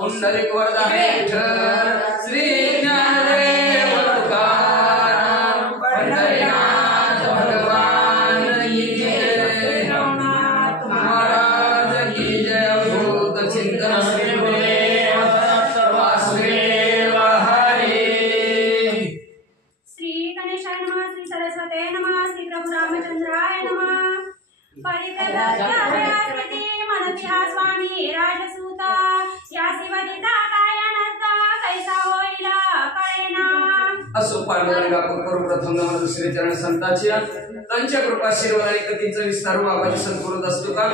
पुंडलिक वरदान विठ्ठल श्री ज्ञानदेव तुकाराम पंढरीनाथ भगवान की जय महाराज की जय भूत चिंतन श्री गुरुदेव वासुदेव हरी श्री गणेशाय नमः श्री सरस्वते नमः श्री प्रभु रामचंद्राय नमः परितराज्ञाभयाकृति मनतिहा स्वामी राजसूता या शिवदिता कायानर्था कैसा होईला कळेना असो पांडुरंगा करू प्रथम नमन श्री चरण संतांची त्यांच्या कृपा आशीर्वाद आणि कथेचा विस्तार बाबाजी सद्गुरुत असतो का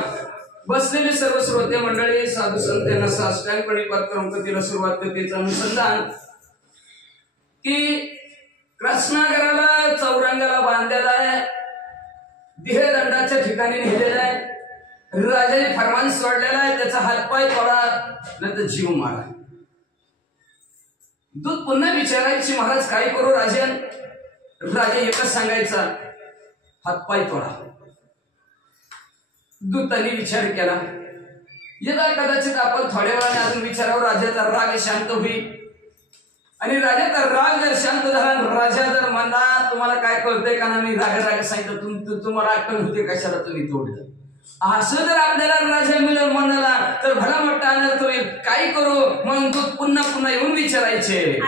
बसलेले सर्व श्रोते मंडळी साधू संत यांना साष्टांगपणे पत्करून कथेला सुरुवात कथेचं अनुसंधान की कृष्णागराला चौरंगाला बांधलेला आहे देहदंडाच्या ठिकाणी नेलेला आहे राजाने फरमान सोडलेला आहे त्याचा हातपाय तोडा नंतर जीव मारा दूत पुन्हा विचारायची महाराज काय करू राजन राजा एकच सांगायचा हातपाय तोडा दूतांनी विचार केला यदा कदाचित आपण थोड्या वेळाने अजून विचारावर राजाचा राग शांत होईल आणि राजाचा राग जर शांत झाला राजा जर म्हणला तुम्हाला काय कळतंय का ना मी राग सांगितलं तुम्हाला अक्कल होते कशाला तुम्ही तोडलं असं जर आपल्याला राजा मिळेल म्हणाला तर भला मोठा अनर्थ होईल काय करू मग दूत पुन्हा पुन्हा येऊन विचारायचे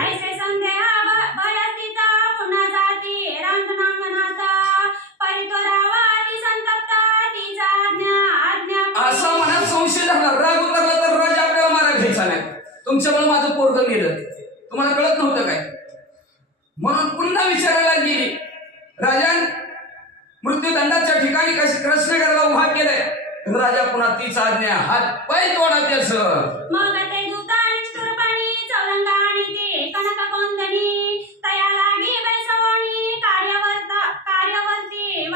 असं मनात संशय झाला राग उतरला तर राजा आपल्याला मारा घ्यायचा नाही तुमच्यामुळे माझं पोरगं गेलं तुम्हाला कळत नव्हतं काय म्हणून पुन्हा विचारायला गेली राजन मृत्यूदंडाच्या ठिकाणी कृष्णगराला उभा केलंय राजा पुन्हा तीच आज्ञा हात पाय तोडा त्याच मग ते दूता निष्ठुरपणी चौरंगा आणि ते कनक गोंधनी तया लागी बैसवणी कार्यवर्ती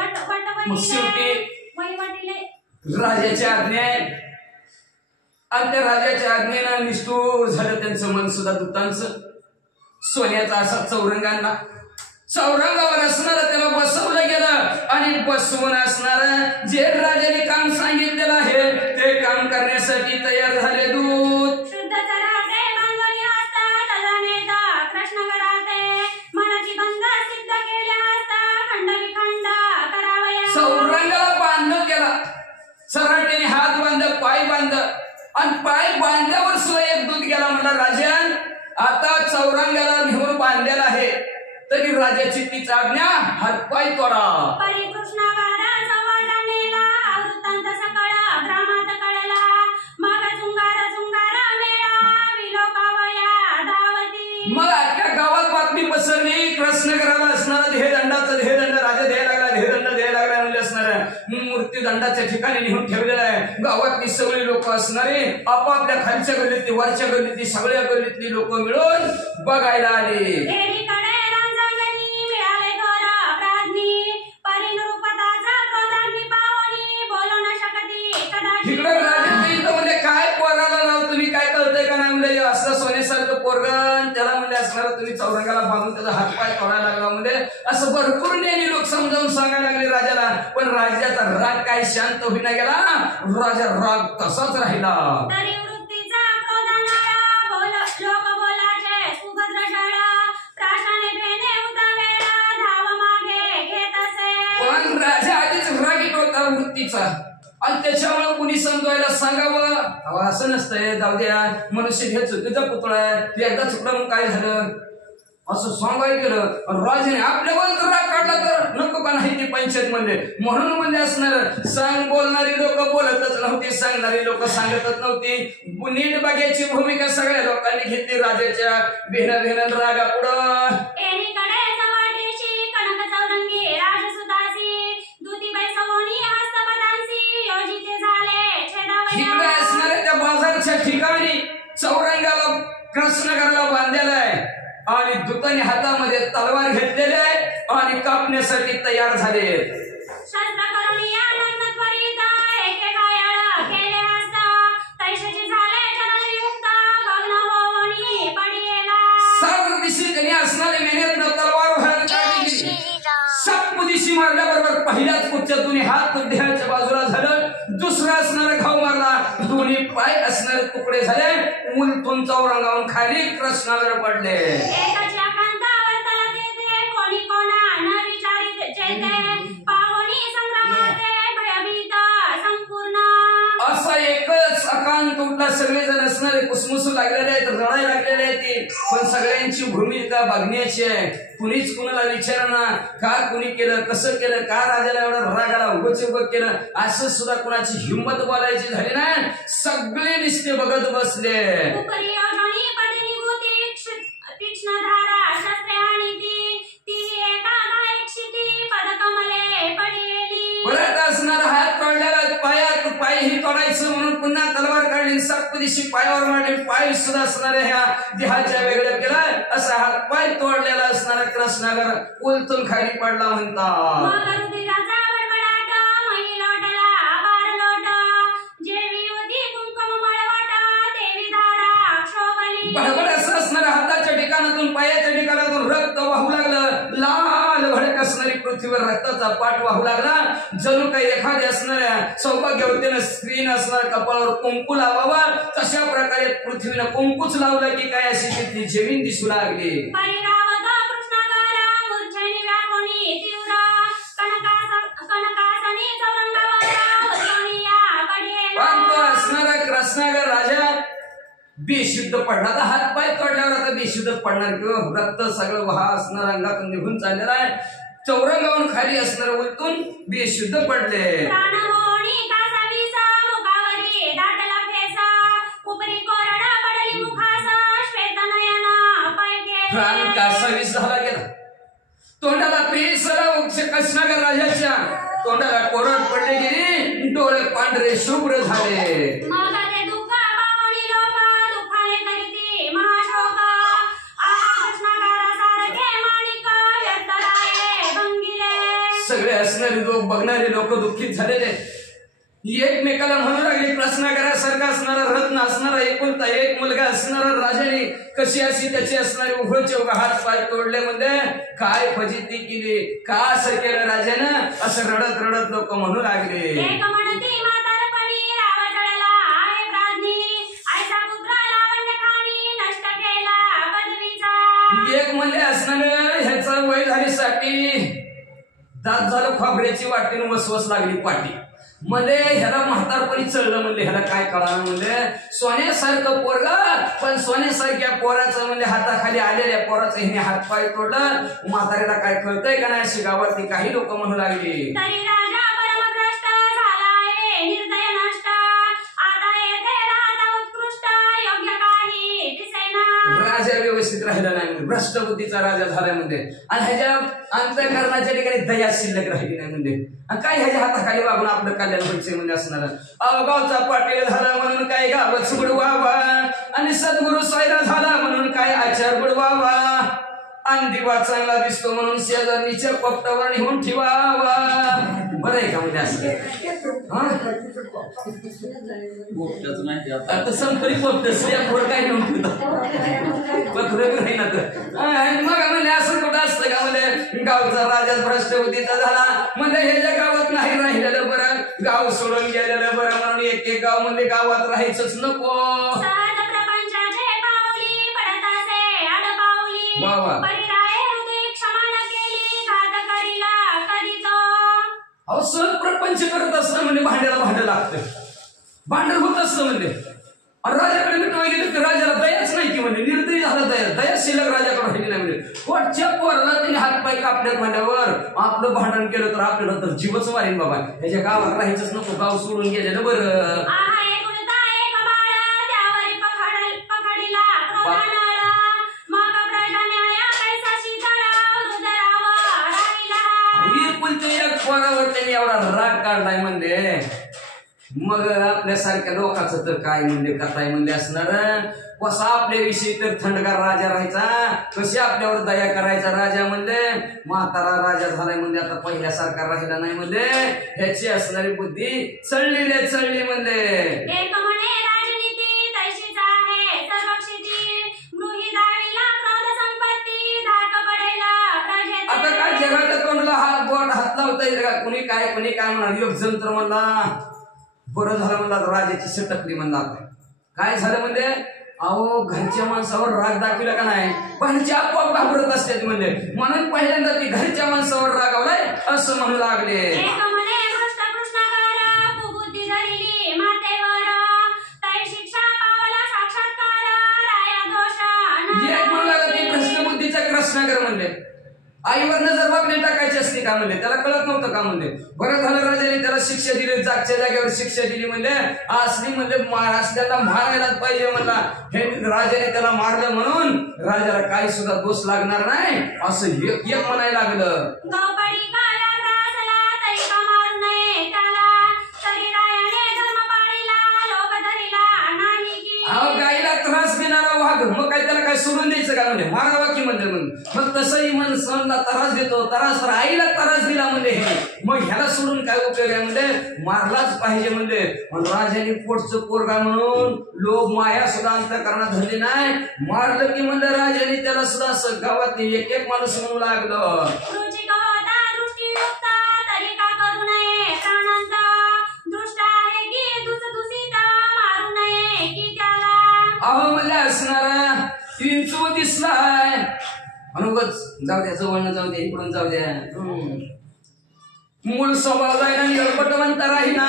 वटवटीले राजाच्या आज्ञा आणि त्या राजाच्या आज्ञेनं निष्ठूर झालं त्यांचं मन सुद्धा दूतांचं सोन्याचा असा चौरंगावर असणार त्याला बसवलं गेलं आणि बसवून असणार जे राजाने काम सांगितलेलं आहे ते काम करण्यासाठी तयार झाले दूत शुद्ध चराते बांधणी असता तदानेता कृष्णगराते मनाची बंध सिद्ध केल्या असता खंडविखंड करावया चौरंगाला बांधलं केला चराटेने हात बांध पाय बांध आणि पाय बांधल्यावर सुद्धा एक दूत गेला म्हणला राजन आता चौरंगाला नेऊन बांधलेला आहे तरी राजाची तीच आज्ञा हातपाय तोडा परिकृष्णागारा संवादानेला वृत्तांत सकळा ग्रामात कळला मग चुंगारा मेळा विलोकावया धावती मग अख्ख्या गावात बातमी पसरली कृष्णगराला असणारा देहदंड राजा द्यायला लागला म्हणजे असणार मृत्यूदंडाच्या ठिकाणी नेऊन ठेवलेला आहे गावातली सगळी लोक असणारे आपापल्या खालच्या गल्लीतली वरच्या गल्लीतली सगळ्या गल्लीतली लोक मिळून बघायला आले काय पोराला लाव तुम्ही काय कळतंय का नाही म्हणजे असं सोन्यासारखं पोरगण त्याला म्हणजे असणार तुम्ही चौरंगाला बांधून त्याचा हातपाय तोडायला लागला म्हणजे असं भरपूर नेहमी लोक समजावून सांगायला लागले राजाला पण राजाचा राग काय शांत होईना गेला राजा राग तसाच राहिला पण राजा आधीच रागीट होता वृत्तीचा आणि त्याच्यामुळे कुणी समजवायला सांगावं असं नसतंय जाऊ द्या मनुष्य हे चुकीचा पुतळा आहे एकदा चुकला मग काय झालं असं सांगायला गेलं राजाने आपल्यावर जर राग काढला तर नको का नाही ती पंचायत मध्ये म्हणून म्हणजे असणार सांग बोलणारी लोक बोलतच नव्हती सांगणारी लोक सांगतच नव्हती नीट बघायची भूमिका सगळ्या लोकांनी घेतली राजाच्या भेना रागा पुढं असणाऱ्या त्या बाजारच्या ठिकाणी चौरंगाला कृष्णगराला बांधलेला आहे आणि दूताने हातामध्ये तलवार घेतलेली आहे आणि कापण्यासाठी तयार झाले सर्व दिवशी त्यांनी असणारे मेहनत तलवार सप्प दिवशी मारल्याबरोबर पहिल्याच कुच्च्यातून हात देहाच्या बाजूला झालं दुसरा असणारा घाव मारला दोन्ही पाय असणारे तुकडे झाले उलटून चौरंगावून खाली कृष्णावर पडले एकाच्या कांतावर तलत येते कोणी कोणा न विचारित चैते पाहुणी संग्रामाते भयभीत संपूर्ण असा एकच अकांत उठला सगळेजण असणारे कुसमुसू लागलेले आहेत रडायला लागलेले आहेत पण सगळ्यांची भूमिका बघण्याची आहे कुणीच कुणाला विचारणार का कुणी केलं कसं केलं का राजाला एवढा राग आला उगच उगं केलं असं सुद्धा कुणाची हिंमत बोलायची झाली नाही सगळे नुसते बघत बसले तीक्ष्ण धारा शस्त्रे आणि ती एका गायक्षिती पदकमले पडलेली परत असणारा हात तोडलेला पाय ही तोडायचं म्हणून पुन्हा तलवार काढली सात दिवशी पायावर मांडली पाय सुद्धा असणाऱ्या ह्या देहाच्या वेगळ्या केला असा हात पाय तोडलेला असणारा कृष्णागर उलटून खाली पडला म्हणतात बडबड असं असणाऱ्या हाताच्या ठिकाणातून पायाच्या ठिकाणातून रक्त वाहू लागलं लाल भडक असणारी पृथ्वीवर रक्ताचा पाठ वाहू लागला जणू काही एखाद्या असणाऱ्या सौभाग्यवतीनं स्त्रीनं असणाऱ्या कपाळावर कुंकू लावावा तशा प्रकारे पृथ्वीनं कुंकूच लावलं की काय अशी तिथली जमीन दिसू लागली असणारा कृष्णागर राजा बेशुद्ध पडला तर हात पाय तोडल्यावर आता बेशुद्धच पडणार किंवा रक्त सगळं वाहा असणार अंगातून निघून चाललेला आहे चौरंगावून खाली असणार उलटून बेशुद्ध पडले प्राण कासावीस झाला गेला तोंडाला कृष्णागर राजाच्या तोंडाला कोरड पडले गेली डोळे पांढरे शुभ्र झाले सगळे असणारे लोक बघणारे लोक दुःखित झालेले एकमेकाला म्हणू लागले कृष्णागरासारखा असणारा रत्न असणारा एकुलता एक मुलगा असणारा राजाने कशी अशी त्याची असणारी उभचे हात पाय तोडले म्हणजे काय फजिती केली का असं केलं राजानं असं रडत रडत लोक म्हणू लागले एक म्हणले असणार ह्याचं वय झालीसाठी दात झालं खोबऱ्याची वाटीनं वसवस लागली पाठी मध्ये ह्याला म्हातारपणी चढलं म्हणले ह्याला काय कळणार म्हणजे सोन्यासारखं पोरगा पण सोन्यासारख्या पोराचं म्हणजे हाताखाली आलेल्या पोराचं हिने हात पाय तोडलं म्हाताऱ्याला काय कळतंय का नाही अशी गावातली काही लोक म्हणू लागली राजा व्यवस्थित राहिला नाही भ्रष्ट बुद्धीचा राजा झाला म्हणजे आणि ह्याच्या अंतःकरणाच्या ठिकाणी दया शिल्लक राहिली नाही म्हणजे काय ह्याच्या हाताखाली वागून आपलं कल्याण व्हायचे म्हणजे असणार गावचा पाटील झाला म्हणून काय गावच बुडवावा आणि सद्गुरु सायरा झाला म्हणून काय आचार बुडवावा आणि दिवा चांगला दिसतो म्हणून शेजारणीच्या पोपटावर निघून ठेवावा बरं आहे का म्हणजे असं आता संकरी पोपट स्त्रिया काय नेऊन नाही ना तर मग म्हणजे असं कुठं असतं का म्हणजे गावचा राजा भ्रष्ट बुद्धीचा झाला म्हणजे ह्याच्या गावात नाही राहिलेलं बरं गाव सोडून गेलेलं बरं म्हणून एक गाव म्हणजे गावात राहायचंच नको सहज प्रपंच करत असणं म्हणजे भांड्याला भांडं लागतं भांडण होत असतं म्हणजे राजाकडे मिटवाय गेलं की राजाला दयाच नाही की म्हणजे निर्दयी झाला दया शिल्लक राजाकडे राहिली नाही म्हणजे पोटच्या पोराला त्यांनी हात पाय कापल्यात म्हणल्यावर आपलं भांडण केलं तर आपल्याला तर जीवच मारेन बाबा ह्याच्या गावात राहायचंच नको गाव सोडून गेलेलं बरं पोरावर त्यांनी एवढा राग काढलाय म्हणजे मग आपल्यासारख्या लोकांचं तर काय म्हणजे कथाय म्हणजे असणार कसा आपल्याविषयी तर थंडगार राजा राहायचा कशी आपल्यावर दया करायचा राजा म्हणजे म्हातारा राजा झालाय म्हणजे आता पहिल्यासारखा राहिला नाही म्हणजे ह्याची असणारी बुद्धी चढली म्हणजे आता काय जगाच्या तोंडला हात लावता येईल का कुणी काय म्हणाल योग जंत्र म्हणला बरं झालं म्हणला राजाची सटकली म्हणला काय झालं म्हणजे अहो घरच्या माणसावर राग दाखविला का नाही बाहेरचे आपोआप घाबरत असतात म्हणजे म्हणून पहिल्यांदा ती घरच्या माणसावर रागावलाय असं म्हणू लागले. एक म्हणे भ्रष्ट कृष्णाकार कुबुद्धी धरिली मातेवर तै शिक्षा पावला साक्षात्कार राया दोष एक म्हणाला ती भ्रष्ट बुद्धीचा कृष्णाकर म्हणले आईवर नजर वागणे टाकायची असते का म्हणले त्याला कळत नव्हतं का म्हणले. बरं झालं राजाने त्याला शिक्षा दिली जागच्या जागेवर शिक्षा दिली म्हणले असली म्हणजे असल्याला मारायलाच पाहिजे म्हणला. हे राजाने त्याला मारलं म्हणून राजाला काही सुद्धा दोष लागणार नाही असं एक एक म्हणायला लागलं. गौपडी काळ्या ग्रासला तरी का मारू नये त्याला तरी रायाने धर्म पाळीला लोक धरिला नाही की. अहो गाईला त्रास देणारा वाघ मग काय त्याला काय सोडून द्यायचं का म्हणजे मारावा की म्हणजे मग तसंही मन सणला त्रास देतो त्रास आईला त्रास दिला म्हणजे मग ह्याला सोडून काय उपयोग आहे म्हणजे मारलाच पाहिजे म्हणजे. राजाने पोटचं पोरगा म्हणून लोक माया सुद्धा अंतःकरणात धरली नाही मारलं की म्हणजे राजाने त्याला सुद्धा असं गावात एक एक माणूस म्हणू लागलं. रुचिक होता दृष्टीयुक्त तरी का करू नये प्राणांत दृष्ट आहे की दुसदुसीत मारू नये की त्याला. अहो म्हणजे असणारा विंचू दिसलाय अनुगच जाऊ द्या जवळ जाऊ द्या इकडून जाऊ द्या. मूळ स्वभाव जाईना निरपटवंत राहीना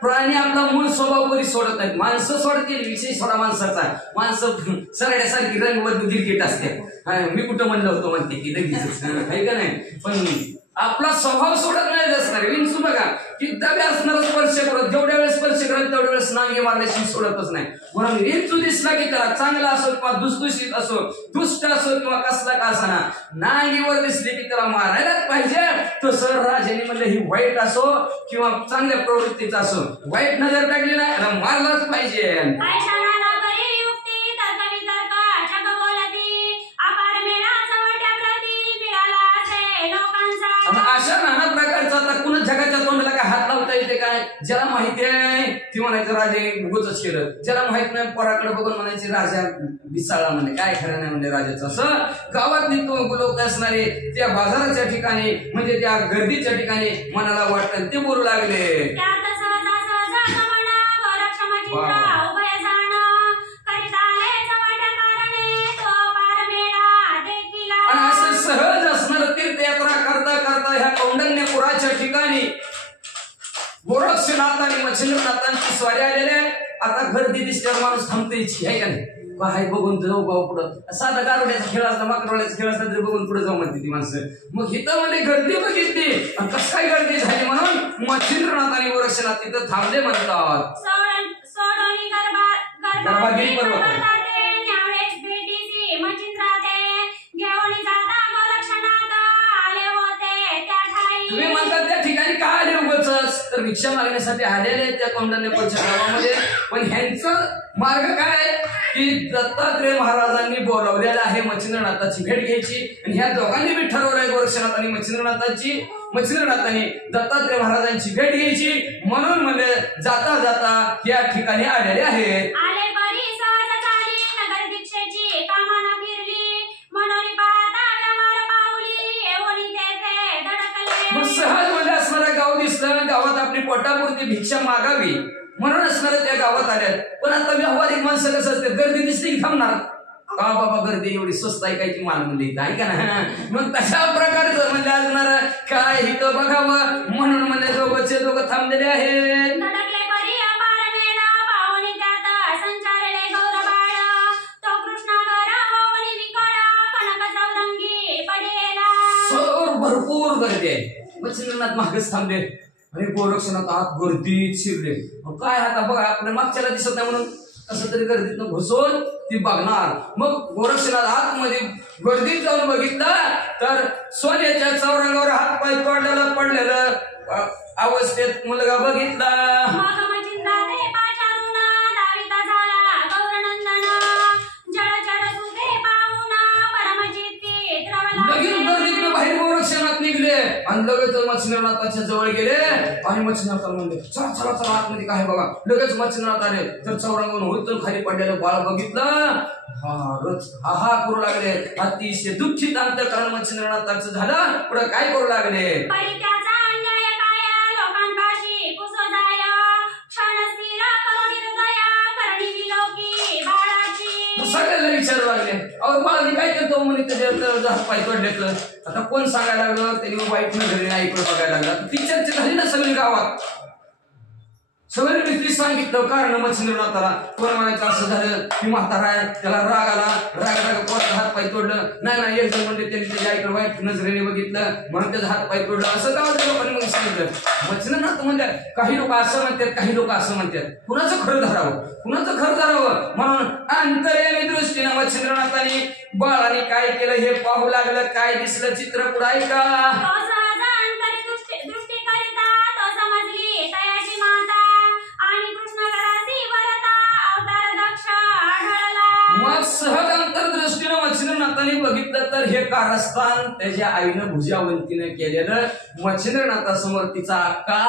प्राणी आपला मूळ स्वभाव कधी सोडत नाहीत. माणसं सोडतील विषय सोडा माणसाचा माणसं सरड्यासारखी रंगबद्ध गिरगिट असते. मी कुठं म्हणलं होतं म्हणते की लगेच आहे का नाही पण आपला स्वभाव सोडत नाही असणार. विंचू बघा किती असणार स्पर्श करत जेवढ्या वेळेस स्पर्श करत तेवढ्या वेळेस नांगे मारल्याशी सोडतच नाही. म्हणून विंचू दिसला की त्याला चांगला असो किंवा दुसदुषित असो दुष्ट असो किंवा कसला का असाना नांगीवर दिसली की त्याला मारायलाच पाहिजे. तसं राजाने म्हणजे ही वाईट असो किंवा चांगल्या प्रवृत्तीचा असो वाईट नजर टाकली नाही त्याला मारलाच पाहिजे. अशा नाना प्रकारचा आता कुणा जगाच्या तोंडाला काय हात लावता येते काय. ज्याला माहिती आहे ती म्हणायचं राजे उगच केलं ज्याला माहित नाही पोराकडे बघून म्हणायचे राजा बिसाळा म्हणे काय खरं नाही म्हणजे राजाचं. असं गावातली तो लोक असणारे त्या बाजाराच्या ठिकाणी म्हणजे त्या गर्दीच्या ठिकाणी मनाला वाटतं ते बोलू लागले. आणि असं सहज असणार तीर्थयात्रा करता करता ह्या कौंडण्यपुराच्या ठिकाणी गोरक्षनाथ आणि मच्छिंद्रनाथांची स्वारी आलेले. आता गर्दी दिसल्यावर माणूस थांबते इच्छी आहे का नाही काय बघून जाऊ भाऊ पुढं साधा गारोड्याचा खेळ असला माकडोळ्याचा खेळ असला तरी बघून पुढे जाऊ म्हणते ती माणसं. मग इथं म्हणजे गर्दी बघितली आणि कसं काय गर्दी झाली म्हणून मच्छिंद्रनाथ आणि गोरक्षनाथ तिथं थांबले म्हणतात. गर्भागिरी पर्वत तुम्ही म्हणतात त्या ठिकाणी का आले उगाच तर भिक्षा मागण्यासाठी आलेले त्या कौंडण्यपूरच्या गावामध्ये. पण ह्यांचं मार्ग काय की दत्तात्रय महाराजांनी बोलावलेलं आहे मच्छिंद्रनाथाची भेट घ्यायची आणि ह्या दोघांनी बी ठरवलंय गोरक्षनाथ आणि मच्छिंद्रनाथांनी दत्तात्रय महाराजांची भेट घ्यायची म्हणून म्हणजे जाता जाता या ठिकाणी आलेले आहेत. सहज म्हणजे असणारा गाव दिसलं गावात आपली पोटापुरती भिक्षा मागावी म्हणून असणाऱ्या त्या गावात आल्यात. पण आता व्यावहारिक माणसं कसं असते गर्दी दिसली की थांबणार का बाबा गर्दी एवढी स्वस्त आहे काय की माल म्हणजे इथं आहे का ना. मग तशा प्रकारचं म्हणजे असणार काय इथं बघावं म्हणून म्हणजे दोघं थांबलेले आहेत. भरपूर गर्दी आहे. मच्छिंद्रनाथ मागच थांबले आणि गोरक्षनाथ आत गर्दीत शिरले. काय आता बघा आपल्या मागच्याला दिसत नाही म्हणून कसं तरी गर्दीतनं घुसून ती बघणार. मग गोरक्षनाथ आतमध्ये गर्दीत जाऊन बघितलं तर सोन्याच्या चौरंगावर हात पाय पडलेलं अवस्थेत मुलगा बघितला. बाहेर गोरक्षनाथ निघले आणि लगेच मच्छिंद्रनाथाच्या जवळ गेले आणि मच्छिंद्रनाथ म्हणले चला चला चला आतमध्ये काय बघा. लगेच मच्छिंद्रनाथ आले तर चौरंगावरून होतं खाली पडलेलं बाळ बघितलं हा करू लागले. अतिशय दुःखित अंतःकरण मच्छिंद्रनाथाचं झालं. पुढे काय करू लागले. लागले विचारू लागले अहो बाळाने काय करतो म्हणे त्याच्यात हात पाय तोडल्याचं आता कोण सांगायला लागलं त्यांनी वाईट नजरेने ऐकून बघायला लागला ती चर्चा झाली ना सगळी गावात सगळ्यांनी व्यक्ती सांगितलं कारण मच्छिंद्रनाथाला कोण म्हणायचं असं झालं की म्हातारा आहे त्याला राग आला राग कोणाचा हात पाय तोडलं नाही एक जण म्हणजे त्यांनी त्याच्या आईकडे वाईट नजरेने बघितलं म्हणून त्याचा हात पाय तोडलं असं गावातल्या लोकांनी मग सांगितलं मच्छिंद्रनाथ म्हणजे काही लोक असं म्हणतात काही लोक असं म्हणतात कुणाचं खरं धरावं म्हणून अंतर्यामी दृष्टीनं मच्छिंद्रनाथाने बाळाने काय केलं हे पाहू लागलं काय दिसलं चित्र पुढे ऐका मग सहज अंतर्दृष्टीनं मच्छिंद्रनाथाने बघितलं तर हे कारस्थान त्याच्या आईनं भुजावंतीनं केलेलं मच्छिंद्रनाथासमोर तिचा अख्खा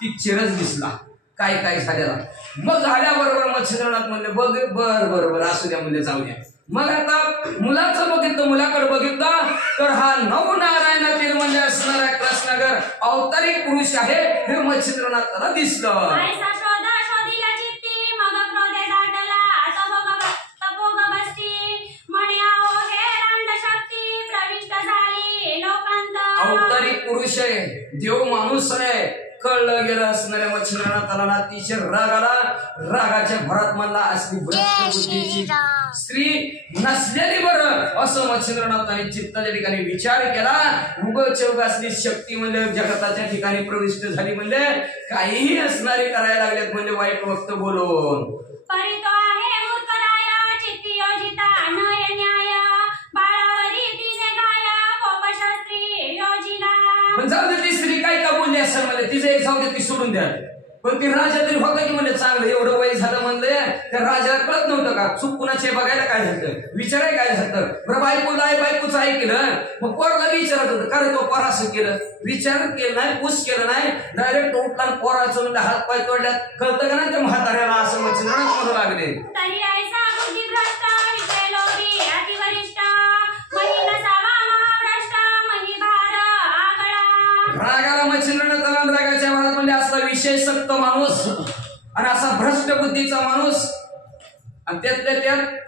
पिक्चरच दिसला काय झालेला मग झाल्याबरोबर मच्छिंद्रनाथ म्हणले बघ बर असू द्या म्हणजे जाऊ द्या मग आता मुलाचं बघितलं मुलाकडे बघितलं तर हा नवनारायणातील म्हणजे असणारा कृष्णनगर अवतारिक पुरुष आहे हे मच्छिंद्रनाथाला दिसलं अवतारिक पुरुष आहे देव माणूस आहे कळलं गेलं असणाऱ्या मच्छिंद्रनाथाला अतिशय राग आला रागाच्या भरात म्हणला असली भ्रष्ट बुद्धीची स्त्री नसलेली बरं असं मच्छिंद्रनाथाने चित्ताच्या ठिकाणी विचार केला उग असली शक्ती म्हणजे जगताच्या ठिकाणी प्रविष्ट झाली म्हणजे काहीही असणारे करायला लागलेत म्हणजे वाईट वक्त बोलून पण जाऊ दे ती स्त्री काय का बोलली असं म्हणले तिचं एक जाऊ दे ती सोडून द्या पण ती राजा तरी होता की म्हणले चांगलं एवढं वय झालं म्हणले त्या राजाला कळत नव्हतं का चूक कुणाचे बघायला काय झालं विचाराय काय झालं बरं बायकोचं ऐकलं मग पोराला विचारत होतं कारण तो पोर असं केलं विचार केलं नाही पुस केलं नाही डायरेक्ट उठला पोराचं म्हणजे हात पाय तोडल्यात कळतं का ना त्या म्हाताऱ्याला असं मच्छिंद्रनाथ म्हणू लागले रागाला मच्छिंद्रनाथाला रागाच्या भरात म्हणजे असा विषय सक्त माणूस आणि असा भ्रष्ट बुद्धीचा माणूस आणि त्यातल्या त्यात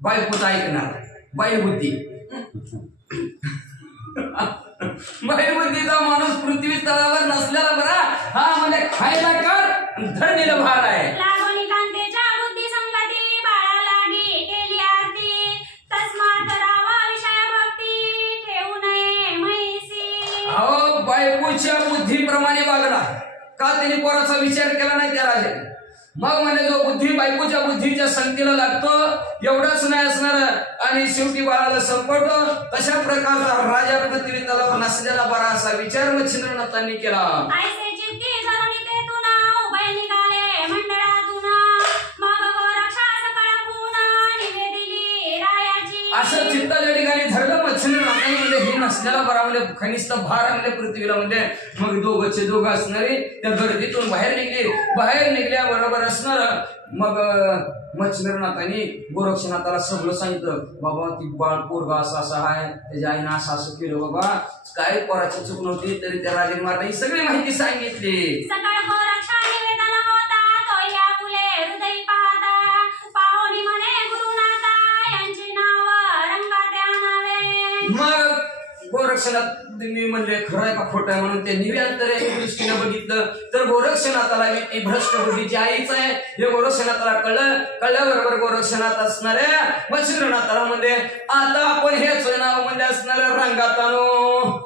बायकोचं ऐकणार बायबुद्धीचा माणूस पृथ्वी तळावर नसलेला बरा हा म्हणजे खायला कर धरणीला भार आहे बायकोच्या बुद्धीप्रमाणे वागला का त्याने पोराचा विचार केला नाही त्या राजाने मग म्हणजे जो बुद्धी बायकोच्या बुद्धीच्या संगतीला लागतो एवढंच नाही असणार आणि शेवटी बाळाला संपवतो तशा प्रकारचा राजा पृथ्वी तलावर नसलेला बरा असा विचार मच्छिंद्रनाथांनी केला असं चित्ताच्या ठिकाणी धरलं मच्छिंद्रनाथांनी म्हणजे हे नसलेला बरा म्हणजे खनिष्ठ भार म्हणजे पृथ्वीला म्हणजे मग दोघं असणारे त्या गर्दीतून बाहेर निघल्याबरोबर असणार मग मच्छिंद्रनाथांनी गोरक्षनाथाला सगळं सांगितलं बाबा ती बाळ पोरगा असं आहे त्याच्या आईनं असं केलं बाबा काय पोराची चूक नव्हती तरी त्या राजाने मारला ही सगळी माहिती सांगितली मग गोरक्षनाथ मी म्हणले खरं आहे का खोटं आहे म्हणून त्यांनी अंतर्यामी दृष्टीने बघितलं तर गोरक्षनाथाला ती भ्रष्ट बुद्धीची आईच आहे हे गोरक्षनाथाला कळल्याबरोबर गोरक्षनाथ असणाऱ्या मच्छिंद्रनाथाला म्हणजे आता आपण हेच नाव म्हणजे असणाऱ्या रंगात आणू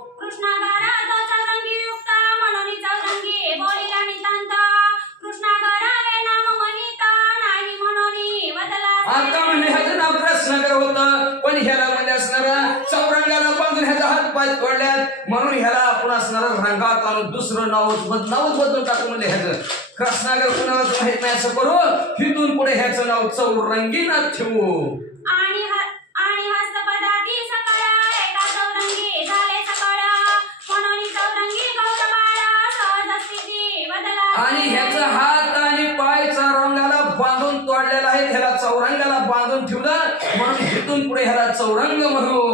आता म्हणजे ह्याचं नाव कृष्णनगर होतं पण ह्याला म्हणजे असणारा चौरंगाला बांधून ह्याचा हात पाय तोडल्यात म्हणून ह्याला आपण असणारा रंगात आणून दुसरं नावच बदलून टाकू म्हणजे ह्याचं कृष्णनगर कुणाला माहित नाही असं करू तिथून पुढे ह्याचं नाव चौरंगीनाथ ठेवू आणि ह्याचा हात आणि पाय चौरंगाला बांधून तोडलेला आहे त्याला चौरंगाला बांधून ठेवलं म्हणून इथून पुढे ह्याला चौरंग म्हणू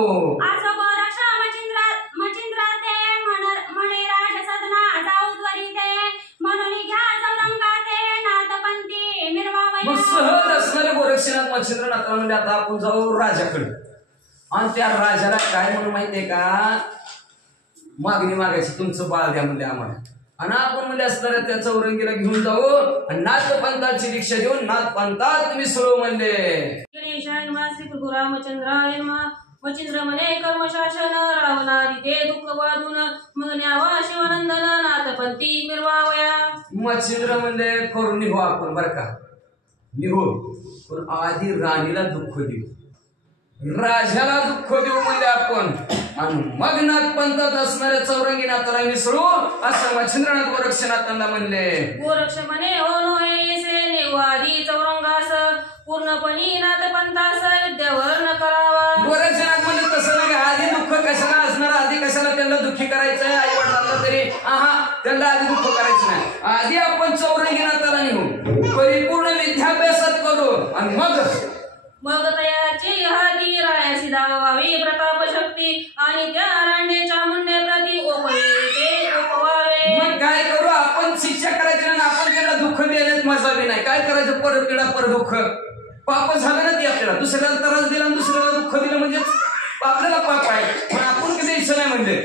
सहज असणारे गोरक्षनाथ मच्छिंद्रनाथाला म्हणजे आता आपण जाऊ राजाकडे आणि त्या राजाला काय म्हणून माहितीये का मागणी मागायची तुमचं बाळ द्या म्हणजे आम्हाला आणि आपण म्हणजे असणाऱ्या त्या चौरंगीला घेऊन जाऊ आणि नाथपंथाची दीक्षा देऊन नाथपंथात तुम्ही सुरू म्हणले रामचंद्राय मच्छिंद्र म्हणे कर्मशासन रावणारी ते दुःख वादून मग न्यावा शिवानंदन नाथपंथी मिरवावया. मच्छिंद्र म्हणले करून निघू आपण बर का निघू पण आधी राणीला दुःख देऊ राजाला दुःख देऊ म्हणजे आपण आणि मग नाथपंथात असणाऱ्या चौरंगीनाथाला मिसळू असं मच्छिंद्रनाथ गोरक्षनाथांना म्हणले. गोरक्ष म्हणे हो नोयसे नेवादी चौरंगास पूर्णपणे नाथपंथास विद्यावर्ण करावा. गोरक्षनाथ म्हणजे तसं नाही आधी दुःख कशाला असणार आधी कशाला त्यांना दुःखी करायचं आई वडिलांना तरी त्यांना आधी दुःख करायचं नाही आधी आपण चौरंगीनाथाला नेऊ परिपूर्ण विद्याभ्यासात करू आणि मग तयाची हाती रायासी दावावी प्रताप शक्ती आणि त्या राण्येच्या मुंडेप्रती ओपवावे. मग काय करू आपण शिक्षा करायची नाही आपण त्यांना दुःख देण्यात मजा बी नाही काय करायचं परत पिढा पर दुःख पाप झालं ना ती आपल्याला दुसऱ्याला त्रास दिला आणि दुसऱ्याला दुःख दिलं म्हणजे आपल्याला पाप आहे पण आपण कधी इच्छा नाही म्हणजे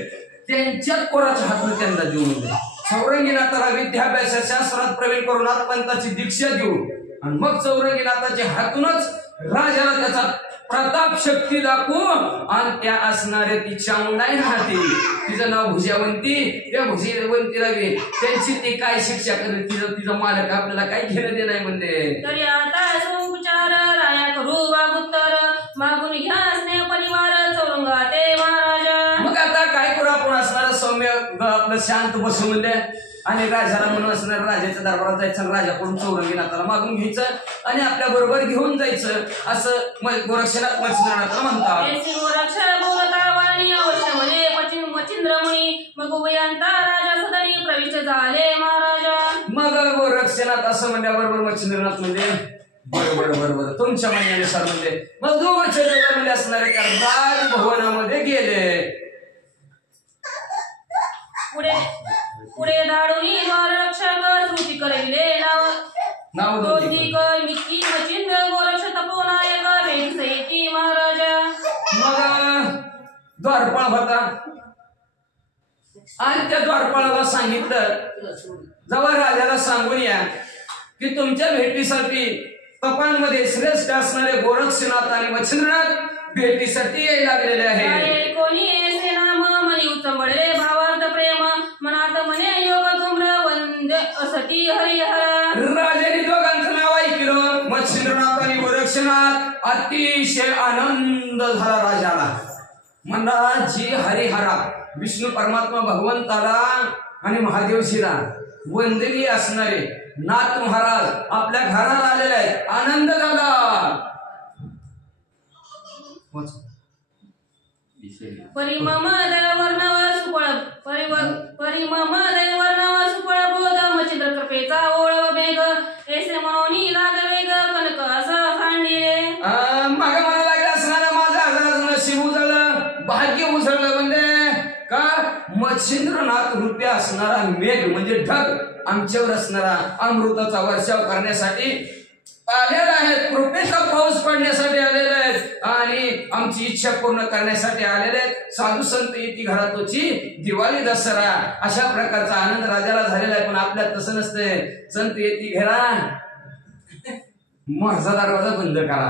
त्यांच्यात कोणाच्या हातून त्यांना देऊ म्हणजे चौरंगीनाथाला विद्याभ्यासात शास्त्रात प्रवेश करून नाथपंथाची दीक्षा देऊ आणि मग चौरंगीनाथाच्या हातूनच राजाला त्याचा प्रताप शक्ती दाखवू आणि त्या असणारे ती चामुंडाई राहते तिचं नाव भुजावंती त्या भुजावंतीला त्यांची ती काय शिक्षा करते तिचा मालक आपल्याला काय घेणं दे नाही म्हणते. तरी आता उपचार राया करू बागुत्तर मागून घ्या स्नेह परिवार चौरंगा ते महाराजा. मग आता काय करू आपण असणारं सौम्य आपलं शांत बसू म्हणले आणि राजाला म्हणून असणार राजाच्या दरबारात जायचं आणि राजाकडून चौरंगीनाथाला मागून घ्यायचं आणि आपल्या बरोबर घेऊन जायचं असं गोरक्षनाथ मच्छिंद्रनाथाला म्हणतात. मग उभयांता राजा सदनी प्रविष्ट झाले महाराजा. मग गोरक्षनाथ असं म्हणल्याबरोबर मच्छिंद्रनाथ म्हणजे बरोबर तुमच्या म्हणण्यानुसार म्हणजे मग दोघांच्या दोघांमध्ये असणारे राजभवनामध्ये गेले. पुढे धाडूनी द्वाररक्षक श्रुती करविले नाव मिक्की मच्छिंद्र गोरक्ष तपोनायक भेटी महाराजा. मग द्वारपाळ होता आणि त्या द्वारपाळाला सांगितलं जेव्हा राजाला सांगून या की तुमच्या भेटीसाठी तपांमध्ये श्रेष्ठ असणारे गोरक्षनाथ आणि मच्छिंद्रनाथ भेटीसाठी यायला लागलेले आहे. कोणी नाम मनी उचंबळे भावार्थ प्रेम मनात म्हणे योग तुम्र वंद असती हरिहर. राजाने दोघांचं नाव ऐकलं मच्छिंद्रनाथ आणि गोरक्षनाथ अतिशय आनंद झाला राजाला म्हणला जी हरिहरा विष्णू परमात्मा भगवंताला आणि महादेव शिरा वंदनीय असणारे नाथ महाराज आपल्या घराला आलेले आहेत आनंद झाला. परिमम दैवर्णव सुफळ बोध मच्छिंद्र कृपेचा ओळव बेग ऐसे मनोनी लागवेग कनक असं खांडे. माग मला लागला असणारा माझा आजाराचं नशीब उजळलं भाग्य उजळलं म्हणजे का मच्छिंद्रनाथ रूपी असणारा मेघ म्हणजे ढग आमच्यावर असणारा अमृताचा वर्षाव करण्यासाठी आलेला आहे कृपेचा पाऊस पडण्यासाठी आलेले आहेत आणि आमची इच्छा पूर्ण करण्यासाठी आलेले आहेत. साधू संत येती घरातोची दिवाळी दसरा अशा प्रकारचा आनंद राजाला झालेला आहे पण आपल्यात तसं नसते संत येती घरा माझा दरवाजा बंद करा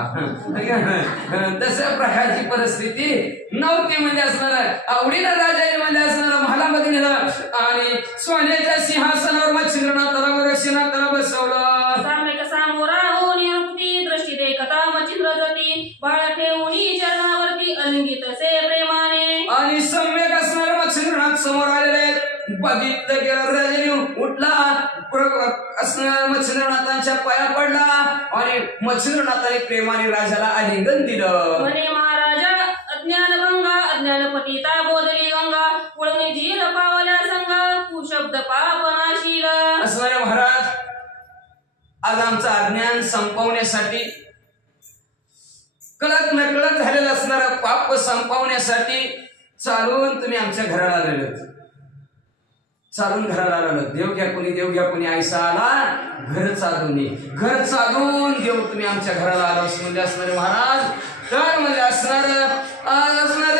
तशा प्रकारची परिस्थिती नव्हती म्हणजे असणार आवडीला राजाने म्हणजे असणार महालामध्ये नेलं आणि सोन्याच्या सिंहासनावर मच्छिंद्रनाथाला गोरक्षनाथाला बसवलं. सामोरा होऊन दृष्टी देखता मच्छिंद्र जाती बाळ ठेवून चरणावरती अलिंगित से प्रेमाने आणि सम्यक असणारे मच्छिंद्रनाथ समोर आलेले आहेत. बघितलं गेलं राजाने उठला असणाऱ्या मच्छिंद्रनाथांच्या पाया पडला आणि मच्छिंद्रनाथाने प्रेमाने राजाला आलिंगन दिलं. म्हणे महाराजा अज्ञान गंगा अज्ञानपतिता बोधली गंगा पुळणी धीर पावल्या संगा कुशब्द पापनाशील. असणारे महाराज आज आमचं अज्ञान संपवण्यासाठी कळत नकळत झालेलं असणारं पाप संपवण्यासाठी चालून तुम्ही आमच्या घराला आलेले चालून घराला आलं. देव घ्या कोणी ऐसा आला घर चालून देव तुम्ही आमच्या घराला आला असं म्हणजे असणारे महाराज. तर म्हणजे असणार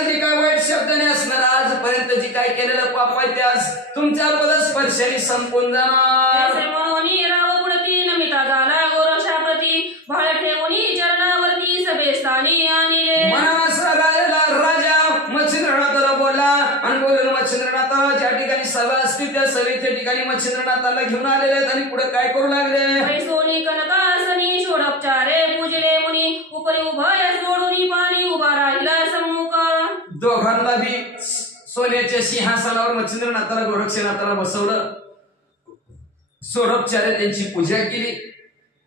जे काय वाईट शब्दाने असणार आजपर्यंत जी काय केलेलं पाप आहे ते आज तुमच्या पदस्पर्शाने संपून जाणार. नमिता झाला गोरक्षाप्रती भाळ ठेवणी चरणावरती सभेस्थानी आणले. राजा मच्छिंद्रनाथाला बोलला आणि बोलून मच्छिंद्रनाथ ज्या ठिकाणी सभा असते त्या सभेच्या ठिकाणी मच्छिंद्रनाथाला घेऊन आलेले आहेत आणि पुढे काय करू लागले. सोनी कनकासनी षोडोपचारे पूजले मुनी उपरी उभय सोडून पाणी उभा राहिला सम्मुख. दोघांना बी सोन्याच्या सिंहासनावर मच्छिंद्रनाथाला गोरक्षनाथाला बसवलं. षोडोपचारे त्यांची पूजा केली.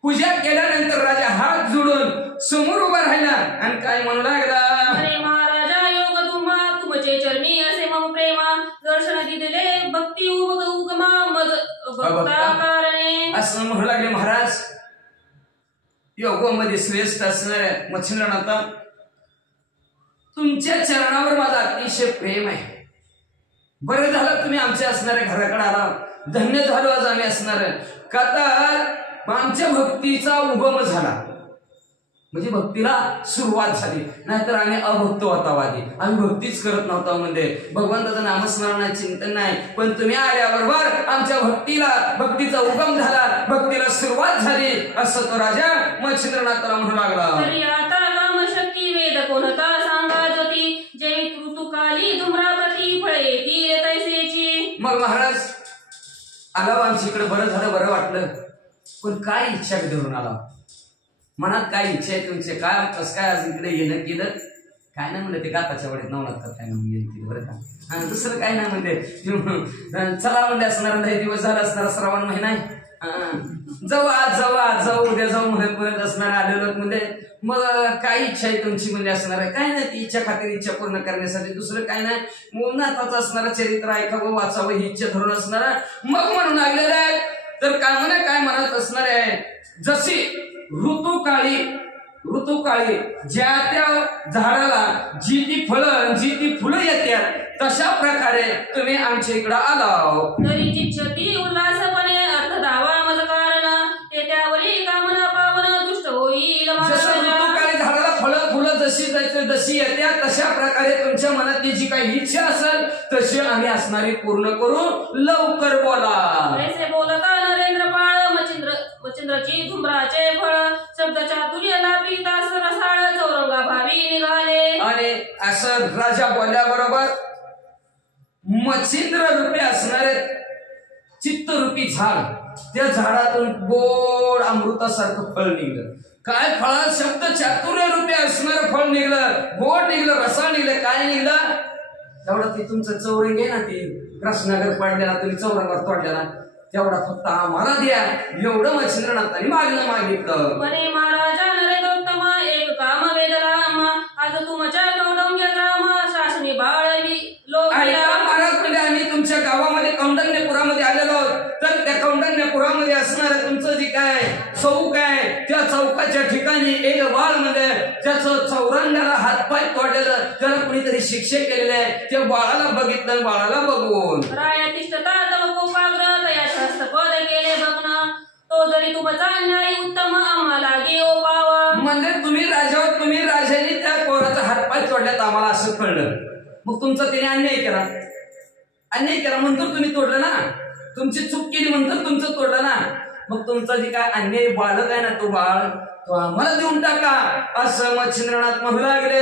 पूजा केल्यानंतर राजा हात जोडून समोर उभा राहिला आणि काय म्हणू लागला. अरे महाराजा योग तुम्हा तुमचे चरणी असे मम प्रेमा दर्शन दिले भक्ती उगमा मग भक्ता कारणे. असं म्हणू लागले महाराज. योगामध्ये श्रेष्ठ असणाऱ्या मच्छिंद्रनाथा तुमच्या चरणावर माझं अतिशय प्रेम आहे. बरं झालं तुम्ही आमच्या असणाऱ्या घराकडे आला. धन्य झालो आज आम्ही असणार. का तर आमच्या भक्तीचा उगम झाला म्हणजे भक्तीला सुरुवात झाली. नाहीतर आम्ही अभक्त होतावादी आम्ही भक्तीच करत नव्हतो. म्हणजे भगवंताचं नामस्मरणाचे चिंतन नाही. पण तुम्ही आल्याबरोबर आमच्या भक्तीचा उगम झाला भक्तीला सुरुवात झाली असं तो राजा मच्छिंद्रनाथाला म्हणू लागला. तरी आता कामशक्ती वेद कोणता सांगा ज्योती जय ऋतुकाली धुम्राप्रती फळे येतील तैसेची. मग महाराज आला आमच्या इकडे बरं झालं बरं वाटलं. पण काय इच्छा धरून आला मनात काय इच्छा आहे तुमचे काय कसं काय आज इकडे येणं केलं काय नाही म्हणलं ते काकाच्या वडीत नवनाथ काय म्हणून बरं का. दुसरं काय नाही म्हणले चला म्हणले असणार नाही दिवस झाला असणार श्रावण महिना आहे जाऊ उद्या जाऊ म्हणत असणार आलेलो म्हणजे मग काय इच्छा आहे तुमची म्हणजे असणार आहे काय नाही ती इच्छा खातीर इच्छा पूर्ण करण्यासाठी दुसरं काय नाही. मूलनाथाचं असणारं चरित्र ऐकावं वाचावं ही इच्छा धरून असणार मग म्हणून लागलेलं आहे. तर काय म्हणत असणार आहे जशी ऋतुकाळी ज्या त्या झाडाला जी ती फुलं येतात तशा प्रकारे तुम्ही आमच्या इकडं आला. तरी चिच्छती उल्हासपणे अर्थ दावा मज कारण ते त्यावरी कामना पावन दुष्ट होईल. जसं ऋतुकाळी झाडाला फुलं जशी येतात तशा प्रकारे तुमच्या मनातली जी काही इच्छा असेल तशी आम्ही असणारी पूर्ण करू. लवकर बोला. ऐसे बोलता नरेंद्र पाळ मच्छिंद्रची धुम्राचे फळ शब्द चातुर्याला पिता सरसाळ चौरंगा भावी निघाले. आणि असं राजा बोलल्याबरोबर मच्छिंद्र रूपी असणारे चित्तरूपी झाड त्या झाडातून गोड अमृतासारखं फळ निघलं. काय फळात शब्द चातुर्य रूपी असणारं फळ निघलं गोड निघलं रसाळ निघलं काय निघलं. तेवढं ती तुमचं चौरंग आहे ना ती कृष्णागर पडलेला तुम्ही चौरंगावर तोडलेला तेवढा फक्त आम्हाला द्या एवढं मच्छिंद्रनाथाने मागितलं. म्हणे महाराजा नरेंद्रोत्तम एक काम वेदराम आज तुमच्या कौंडव्य ग्राम शासनी बाळवी लोक. महाराज म्हणजे आम्ही तुमच्या गावामध्ये कौंडण्यपुरामध्ये आलेलो तर त्या कौंडण्यपुरामध्ये असणारं तुमचं जे काय चौक आहे त्या चौकाच्या ठिकाणी एक बाळ म्हणजे त्याचं चौरंगाला हातपाय तोडलेलं त्याला कुणीतरी शिक्षा केलेली आहे. त्या बाळाला बघितलं बाळाला बघून रायतिष्ठता कोपाग्र हस्तपद केले बघणं तो जरी तुमचा न्याय उत्तम आम्हाला घेऊ पावा. म्हणजे तुम्ही राजाने त्या पोराचा हातपाय तोडल्यात आम्हाला असं कळलं. मग तुमचा त्याने अन्याय केला म्हणतो तुम्ही तोडलं ना तुमची चूक केली म्हणतो तुमचं तोडलं ना. मग तुमचा जे काय अन्याय बाळक आहे ना तो बाळ तो आम्हाला देऊन टाका असं मच्छिंद्रनाथ म्हणू लागले.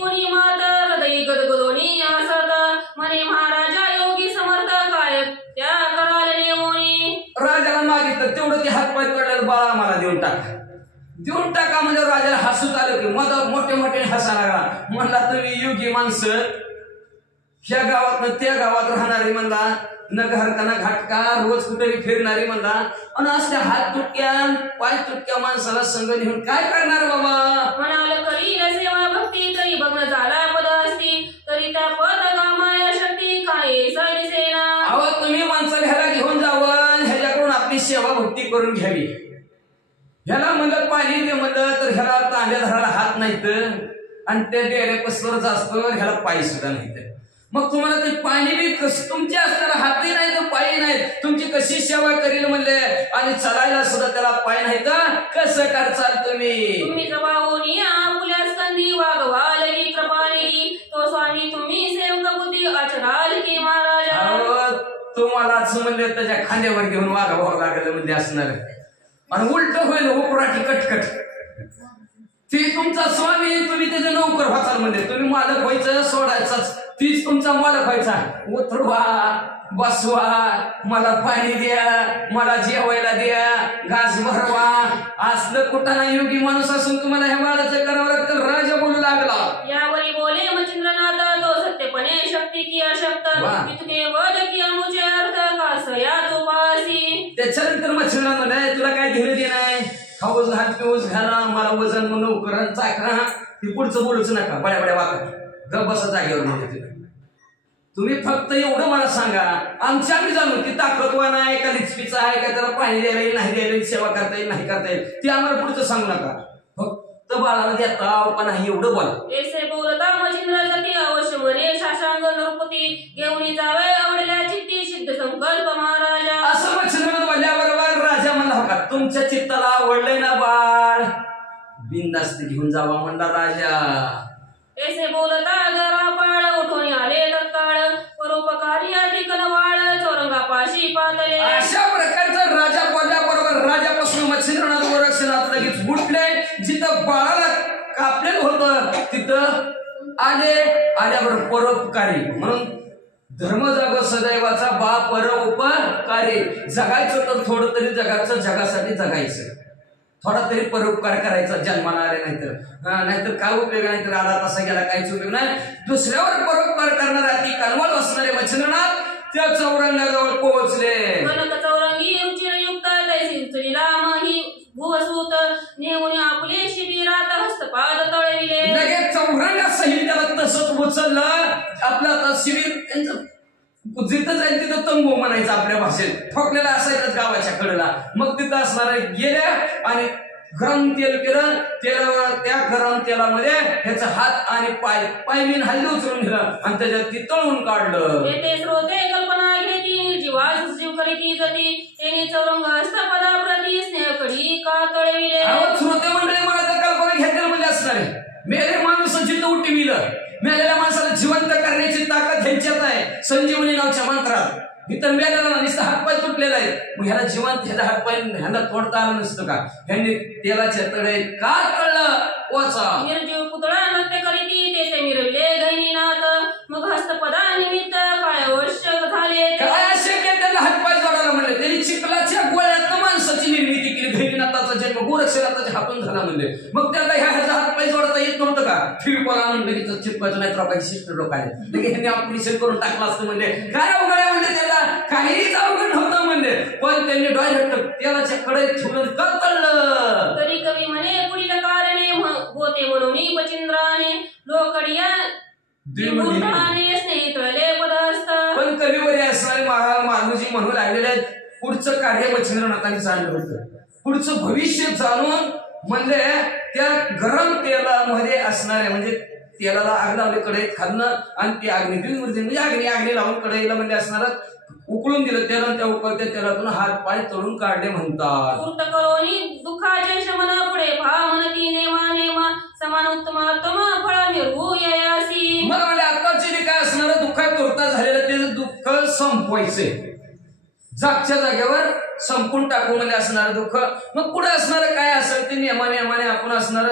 कोणी मात हृदय गदगदोनी असत म्हणे महाराजा योगी समर्थ काय त्या कराले नेमोनी. राजाला मागितलं तेवढं ते हातपाय तोडलेलं बाळ आम्हाला देऊन टाका म्हणजे राजाला हसूच आलं की मग मोठे हसा लागला. म्हणला तुम्ही योगी माणसं ह्या गावात त्या गावात राहणारी म्हणला न घरका न घाटका रोज कुठेही फिरणारी म्हणला आणि असल्या हात तुटक्या पाय तुटक्या माणसाला संग घेऊन काय करणार बाबा. म्हणाल करी सेवा भक्ती तरी बघणं झाला पद असती तरी त्या पद कामाया शक्ती काय सैसेना. अहो तुम्ही माणसाला ह्याला घेऊन जावं ह्याच्याकडून आपली सेवा भक्ती करून घ्यावी. ह्याला म्हणलं पाणी दे म्हणलं तर ह्याला तांब्या धरायला हात नाहीत आणि त्या डेऱ्या पसवरच असतो ह्याला पाय सुद्धा नाहीत. मग तुम्हाला ते पाणी बी तुमचे असताना हातही नाही तर पायी नाही, तुमची कशी सेवा करील म्हणले, आणि चालायला सुद्धा त्याला पाय नाही तर कसं करचाल तुम्ही? तुम्ही कृपावूनी आपुल्या स्कंदी वागवाल की कृपाली, तो स्वामी तुम्ही सेवक बुद्धी आचराल की महाराजा. तुम्हालाच म्हणले त्याच्या खांद्यावर घेऊन वागावं लागलं म्हणजे असणार, आणि उलट होईल उपराठी कटकट. ती तुमचा स्वामी, तुम्ही त्याचे नोकर व्हाचाल म्हणजे, तुम्ही मालक व्हायचं सोडायचाच, तीच तुमचा मालक व्हायचा. उतरवा, बसवा, मला पाणी द्या, मला जेवायला द्या, घास भरवा, असलं कुठं नाही योगी माणूस असून तुम्हाला हे बाळाचं करावं लागतं. राजा बोलू लागला. यावरी बोले मच्छिंद्रनाथ, तो सत्यपणे शक्ती की अशक्त, इतके वद की अमुचे अर्थ कासया तो पासी. त्याच्यानंतर मच्छिंद्रनाथ म्हणे, तुला काय घेणं दे नाही, खाऊस घाल पिऊस घाला, मला वजन नोकर चाकरा, ती पुढचं बोलूच नका, बड्या बड्या वाका, गप बसा जागेवर. म्हणजे तुम्ही फक्त एवढं मला सांगा, आमच्या आम्ही जाणू की ताकदवान आहे का लिचपीचा आहे का, त्याला पाणी द्यायला येईल नाही द्यायला येईल, सेवा करता येईल नाही करता येईल, ते आम्हाला पुढचं सांगू नका, फक्त बाळाला देता का नाही एवढं बोला. ऐसे बोलता मच्छिंद्र जाती अवश्य म्हणे, शाशांग नृपती घेऊन जावे आवडल्या चित्ती सिद्ध संकल्प महाराजा. असं मच्छिंद्र बोलल्याबरोबर राजा म्हणला, हो का तुमच्या चित्ताला आवडलंय ना बाळ, बिनधास्त घेऊन जावा म्हणला राजा. ऐसे बोलता गरापाळ उठून आले तत्काळ, परोपकारी अधिक नवाळ चौरंगापाशी पातले. अशा प्रकारचा राजा बोलल्याबरोबर राजापासून मच्छिंद्रनाथ गोरक्षनाथ लगेच उठले, जिथं बाळाला कापलेलं होतं तिथं आल्याबरोबर परोपकारी म्हणून धर्म जाग सदैवाचा बा परोपकारी, जगायचं तर थोडं तरी जगाचं, जगासाठी जगायचं, थोडा तरी परोपकार करायचा जन्माला आले, नाहीतर काय उपयोग, नाहीतर आला तसा गेला काहीच उपयोग नाही. दुसऱ्यावर परोपकार करणारा ती कानवल असणारे मच्छिंद्रनाथ त्या चौरंगाजवळ पोहोचले. चौरंगी रुचिरयुक्त तैसिंचलीला मही भुवसूत नेऊन आपले शिबिरात हस्तपाद तळविले. लगेच चौरंगासहित त्याला तसंच उचललं. आपलं शिबिर त्यांचं जिथं जाईल तिथं तंबू म्हणायचं आपल्या भाषेत, ठोकलेला असायचं गावाच्या कडेला. मग तिथं असणारे गेल्या आणि गरम तेल केलं, त्या गरम तेलामध्ये ह्याचा हात आणि पाय बिन हल्ली उचलून दिलं आणि त्याच्यात ती तळून काढलं. येथे श्रोते कल्पना घेती जीवा जीव करीती जती, तेने चौरंग हस्तपदाप्रती स्नेहकडी का तळविले. श्रोते मंडळी मला तर कल्पना घेतलेलं म्हणजे असणारे, मेरे माणूस जिथं उठविलं, मेलेल्या माणसाला जिवंत करण्याची ताकद ह्यांच्यात आहे, संजीवनी नावच्या मंत्रात. इथं मेलेला नुसतं हातपाय तुटलेला आहे, मग ह्याला जिवंत ह्याचा हातपाय ह्याला तोडता आलं नसतं का, ह्यांनी तेलाच्या तळे का कळलं वाचा. निर्जीव पुतळा नृत्य करीती तेथे मिरविले गैनीनाथ, मग हस्तपदा निमित्त काय आवश्यक झाले. काय अशक्य त्याला हातपाय जोडायला म्हणले, त्यांनी चिखलाच्या गोळ्यात माणसाची निर्मिती केली. गैनीनाथाचा जन्म गोरक्षनाथाच्या हातून झाला म्हणले, मग त्याला ह्याचा हातपाय जोडता येत नव्हतं का, फिरकोला म्हणलं की चिपकायचं नाही तर काही शिष्ट लोक आले, ह्यांनी ऑपरेशन करून टाकलं असतं म्हणजे. काय अवघड आहे म्हणजे, त्याला काहीच अवघड नव्हतं म्हणजे, पण त्यांनी डायरेक्ट तेलाच्या कढईत ठेवून का तळलं. तरी कवी म्हणे पुढील कारणे होते म्हणून मच्छिंद्राने लोकडिया द्विगुणाने स्नेहितले पदार्थ. पण कवीवरी असणारे मालूजी म्हणू लागलेले आहेत, पुढचं कार्य मच्छिंद्रनाथांनी चाललं होतं, पुढचं भविष्य जाणून म्हणजे त्या गरम तेलामध्ये असणारे म्हणजे तेलाला आग लावली कढईत खाल्लं आणि ती अग्नी म्हणजे अग्नी लावून कढईला म्हणजे असणार उकळून दिलं तेल, त्या उकळत्या तेलातून हात पाय तळून काढले म्हणतात. दुःखाचे शमन पुढे भा म्हणती नेमा नेमा समान उत्तमात्म फळ मिळवू यासी. मला म्हणजे आताचे जे काय असणार दुःखात तुरता झालेलं ते दुःख संपवायचे, जागच्या जागेवर संपून टाकू म्हणजे असणार दुःख. मग पुढे असणार काय असेल ते नेमाने आपण असणार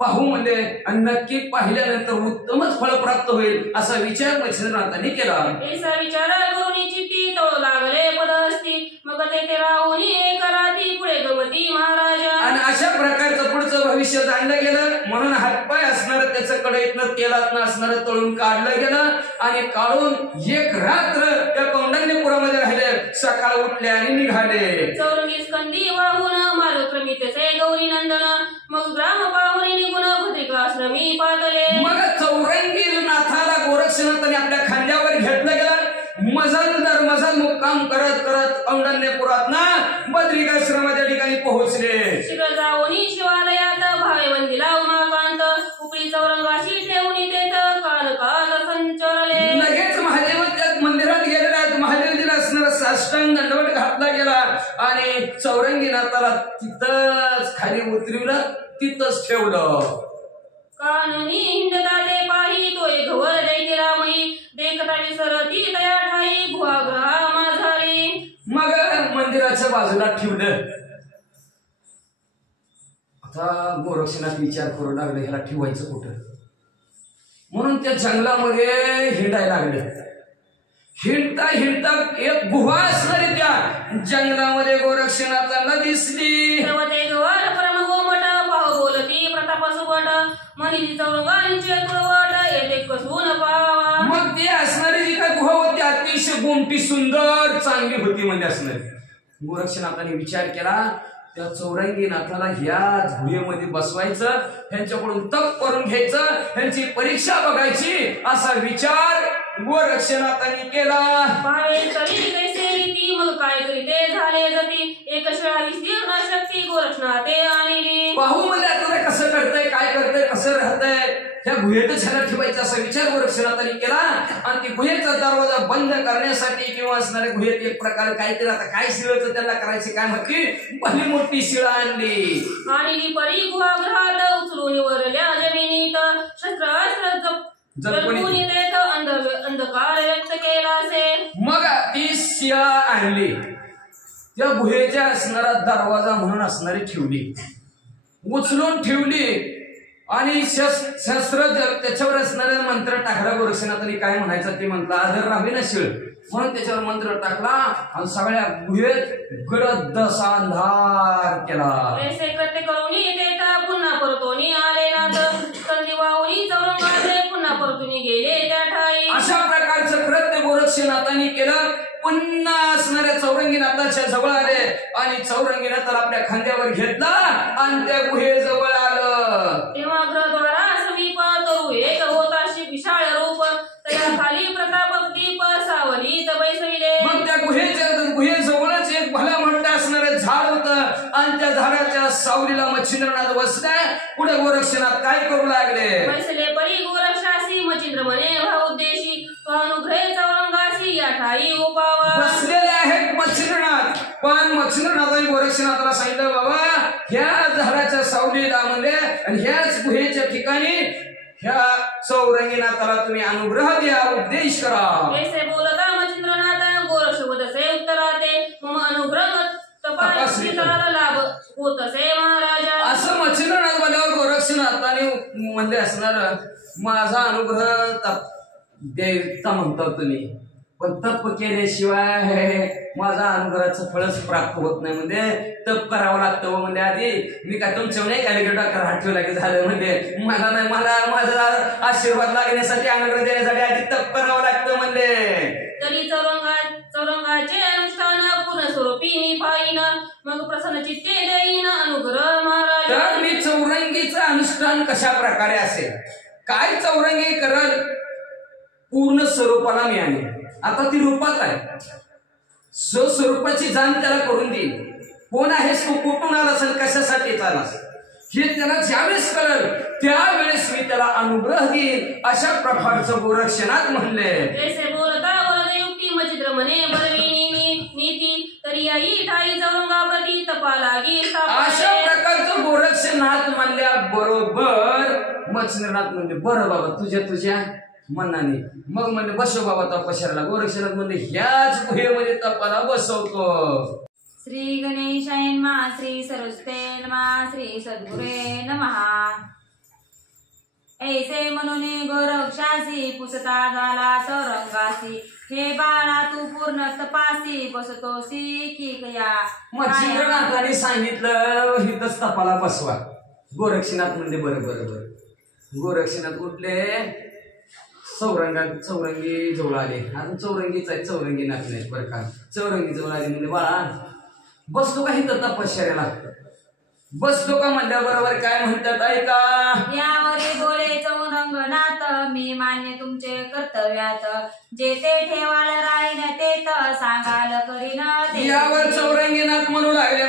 पाहू म्हणजे, आणि नक्की पाहिल्यानंतर उत्तमच फळ प्राप्त होईल असा विचार मच्छिंद्रनाथांनी केला. ऐसा विचार करून चित्ती तो लागले पदस्ती, मग ते राहून कराती पुढे गमती महाराजा. आणि अशा प्रकारचं पुढचं भविष्य जाणलं गेलं, म्हणून हातपाय असणार त्याचं कढईतनं तेलातनं असणार तळून काढलं गेलं, आणि काढून एक रात्र त्या कौंडण्यपुरामध्ये राहिले. सकाळ उठले आणि निघाले. चौरंगी स्कंदी वाहून मारुक्रमितसे गौरी नंदन, मग ग्राम पाहुणे निघून भद्रिकाश्रमी पातले. मग चौरंगी नाथाला गोरक्षनाथाने आपल्या खांद्यावर घेतलं गेलं. मजल दर मजल मुक्काम करत करत कौंडण्यपुरात ना बद्रिकाश्रमाच्या ठिकाणी पोहोचले. शीघ्र जाऊन शिवालयात भावे वंदिला उमाकांत, उपरी चौरंगाशी ठेवून तेथ काल काल संचरले. लगेच साष्टांग दंडवत घातला गेला आणि चौरंगीनाथाला तिथंच खाली उतरवलं, तिथंच ठेवलं. काननी हिंडता ते पाही तो एक वर दैतीला मही देखता विसरती तया ठाई भुवाग्रहा माझारी. मग मंदिराच्या बाजूला ठेवलं. आता गोरक्षनाथ विचार करू लागले ह्याला ठेवायचं कुठं, म्हणून त्या जंगलामध्ये हिंडायला लागले. हिंडता हिंडता एक गुहा असणारी त्या जंगलामध्ये गोरक्षनाथांना दिसली. मग ती असणारी जी काय गुहा होती अतिशय गोमटी सुंदर चांगली होती म्हणजे असणारी. गोरक्षनाथाने विचार केला त्या चौरंगीनाथाला ह्याच गुहेमध्ये बसवायचं, ह्यांच्याकडून तप करून घ्यायचं, ह्यांची परीक्षा बघायची असा विचार गोरक्षनाथाने केला. मग काय करीते झाले जती एक शिळा विस्तीर्ण शक्ती गोरक्षनाथे आणली. पाहू म्हणजे तुला कसं करतंय, काय करतंय, कसं राहतंय, त्या गुहेतच ह्याला ठेवायचा असा विचार गोरक्षनाथाने केला. आणि ती गुहेचा दरवाजा बंद करण्यासाठी किंवा असणाऱ्या गुहेत एक प्रकारे काहीतरी आता काय शिळचं त्यांना करायची काय म्हणती, भली मोठी शिळा आणली आणि परी गुहागृहात उचलून वरल्या जमिनीत शस्त्रास्त्र अंधकार व्यक्त केला असे. मग ती शिळा आणली, त्या गुहेच्या असणारा दरवाजा म्हणून असणारी ठेवली, उचलून ठेवली आणि शस्त्र त्याच्यावर असणारे मंत्र टाकला. गोरक्षनाथाने काय म्हणायचं ते म्हटलं आदर राहावी ना शिळ, म्हणून त्याच्यावर मंत्र टाकला आणि सगळ्या गुहेत गडद असा अंधार केला. कृत्य करून पुन्हा परतोनी आले ना संधी वाहुनी चौरंगाचे पुन्हा परतून गेले त्या ठाई. अशा प्रकारचं कृत्य गोरक्षनाथाने केलं. पुन्हा असणाऱ्या चौरंगीनाथाच्या जवळ आले आणि चौरंगीनाथाला आपल्या खांद्यावर घेतला आणि त्या गुहेजवळ आलं. तेव्हा ग्रहद्वारा समीप तरू एक होताशी विशाळ रूप त्या खाली प्रताप दीप सावलीत बैसविले. मग त्या गुहेजवळच एक भला मोठं असणारं झाड होतं आणि त्या झाडाच्या सावलीला मच्छिंद्रनाथ बसले. पुढे गोरक्षनाथ काय करू लागले, बैसले परी गोरक्षासी मच्छिंद्र म्हणे भावउद्देशी अनुग्रह चौरंगासी या ठाई उपावा. बसलेले आहेत मच्छिंद्रनाथ, पण मच्छिंद्रनाथाने गोरक्षनाथाला सांगितलं बाबा ह्या झाडाच्या सावलीला म्हणजे आणि ह्याच गुहेच्या ठिकाणी ह्या चौरंगीनाथाला तुम्ही अनुग्रह द्या, उपदेश करा. ऐसे बोलता मच्छिंद्रनाथ गोरक्षवदसे उत्तराते मम अनुग्रह तपासणीला लाभ होत असे महाराजा. असं मच्छिंद्रनाथ म्हणल्यावर गोरक्षनाथाने म्हणजे असणार माझा अनुग्रह देवता म्हणता तुम्ही, पण तप केल्याशिवाय माझा अनुग्रहाचं फळच प्राप्त होत नाही. म्हणजे तप करावं लागतं म्हणजे आधी मी काय तुमच्या नाही काय डॉक्टर हात ठेवला की झालं म्हणजे मला नाही, मला माझा आशीर्वाद लागण्यासाठी अनुग्रह देण्यासाठी आधी तप करावं लागतं म्हणजे. तरी चौरंगाचे अनुष्ठान पूर्ण स्वरूपी मी पाहिन मग प्रसन्न चित्ते देईन अनुग्रह महाराज. तर मी चौरंगीचं अनुष्ठान कशा प्रकारे असेल, काय चौरंगी करल, पूर्ण स्वरूपाला मिळाली. आता ती रूपात आहे, स्वस्वरूपाची जाण त्याला करून देईल. कोण आहेस तू, कुठून आलास आणि कशासाठी चालास हे त्याला ज्यावेळेस कळल त्यावेळेस मी त्याला अनुग्रह देईल. अशा प्रकारचं गोरक्षनाथ म्हणले. जैसे बोलता वरदयुक्ती मच्छिंद्र म्हणे बलविनी नीती तरी याई ठाई चौरंगाप्रती तपा लागी. अशा प्रकारचं गोरक्षनाथ म्हणल्या बरोबर मच्छिंद्रनाथ म्हणले बरं बाबा तुझ्या मनाने. मग म्हणले बसव बाबा तपश्चर्याला. गोरक्षनाथ म्हणले ह्याच गुहेमध्ये तपाला बसवतो. श्री गणेशाय नमः, श्री सरस्वते नमः, श्री सद्गुरे नमः. ऐसे म्हणून गोरक्षासी पुसता झाला चौरंगासी हे बाळा तू पूर्ण तपासी बसतोसी की कया. मच्छिंद्रनाथाने सांगितलं हिथंच तपाला बसवा. गोरक्षनाथ म्हणले बरं बरं बरं. गोरक्षनाथ उठले, चौरंगी जवळ आले. अजून चौरंगीच आहे, चौरंगी नाथ नाही बरं का. चौरंगी जवळ आले म्हणजे बाळा बसतो का हिथं तपश्चर्याला, बसतो का म्हणल्या बरोबर काय म्हणतात ऐका. यावरी बोले चौरंगनाथ मी मान्य तुमचे कर्तव्यात जे ते ठेवाल राहीन ते तर सांगाल करीन. यावर चौरंगीनाथ म्हणू लागले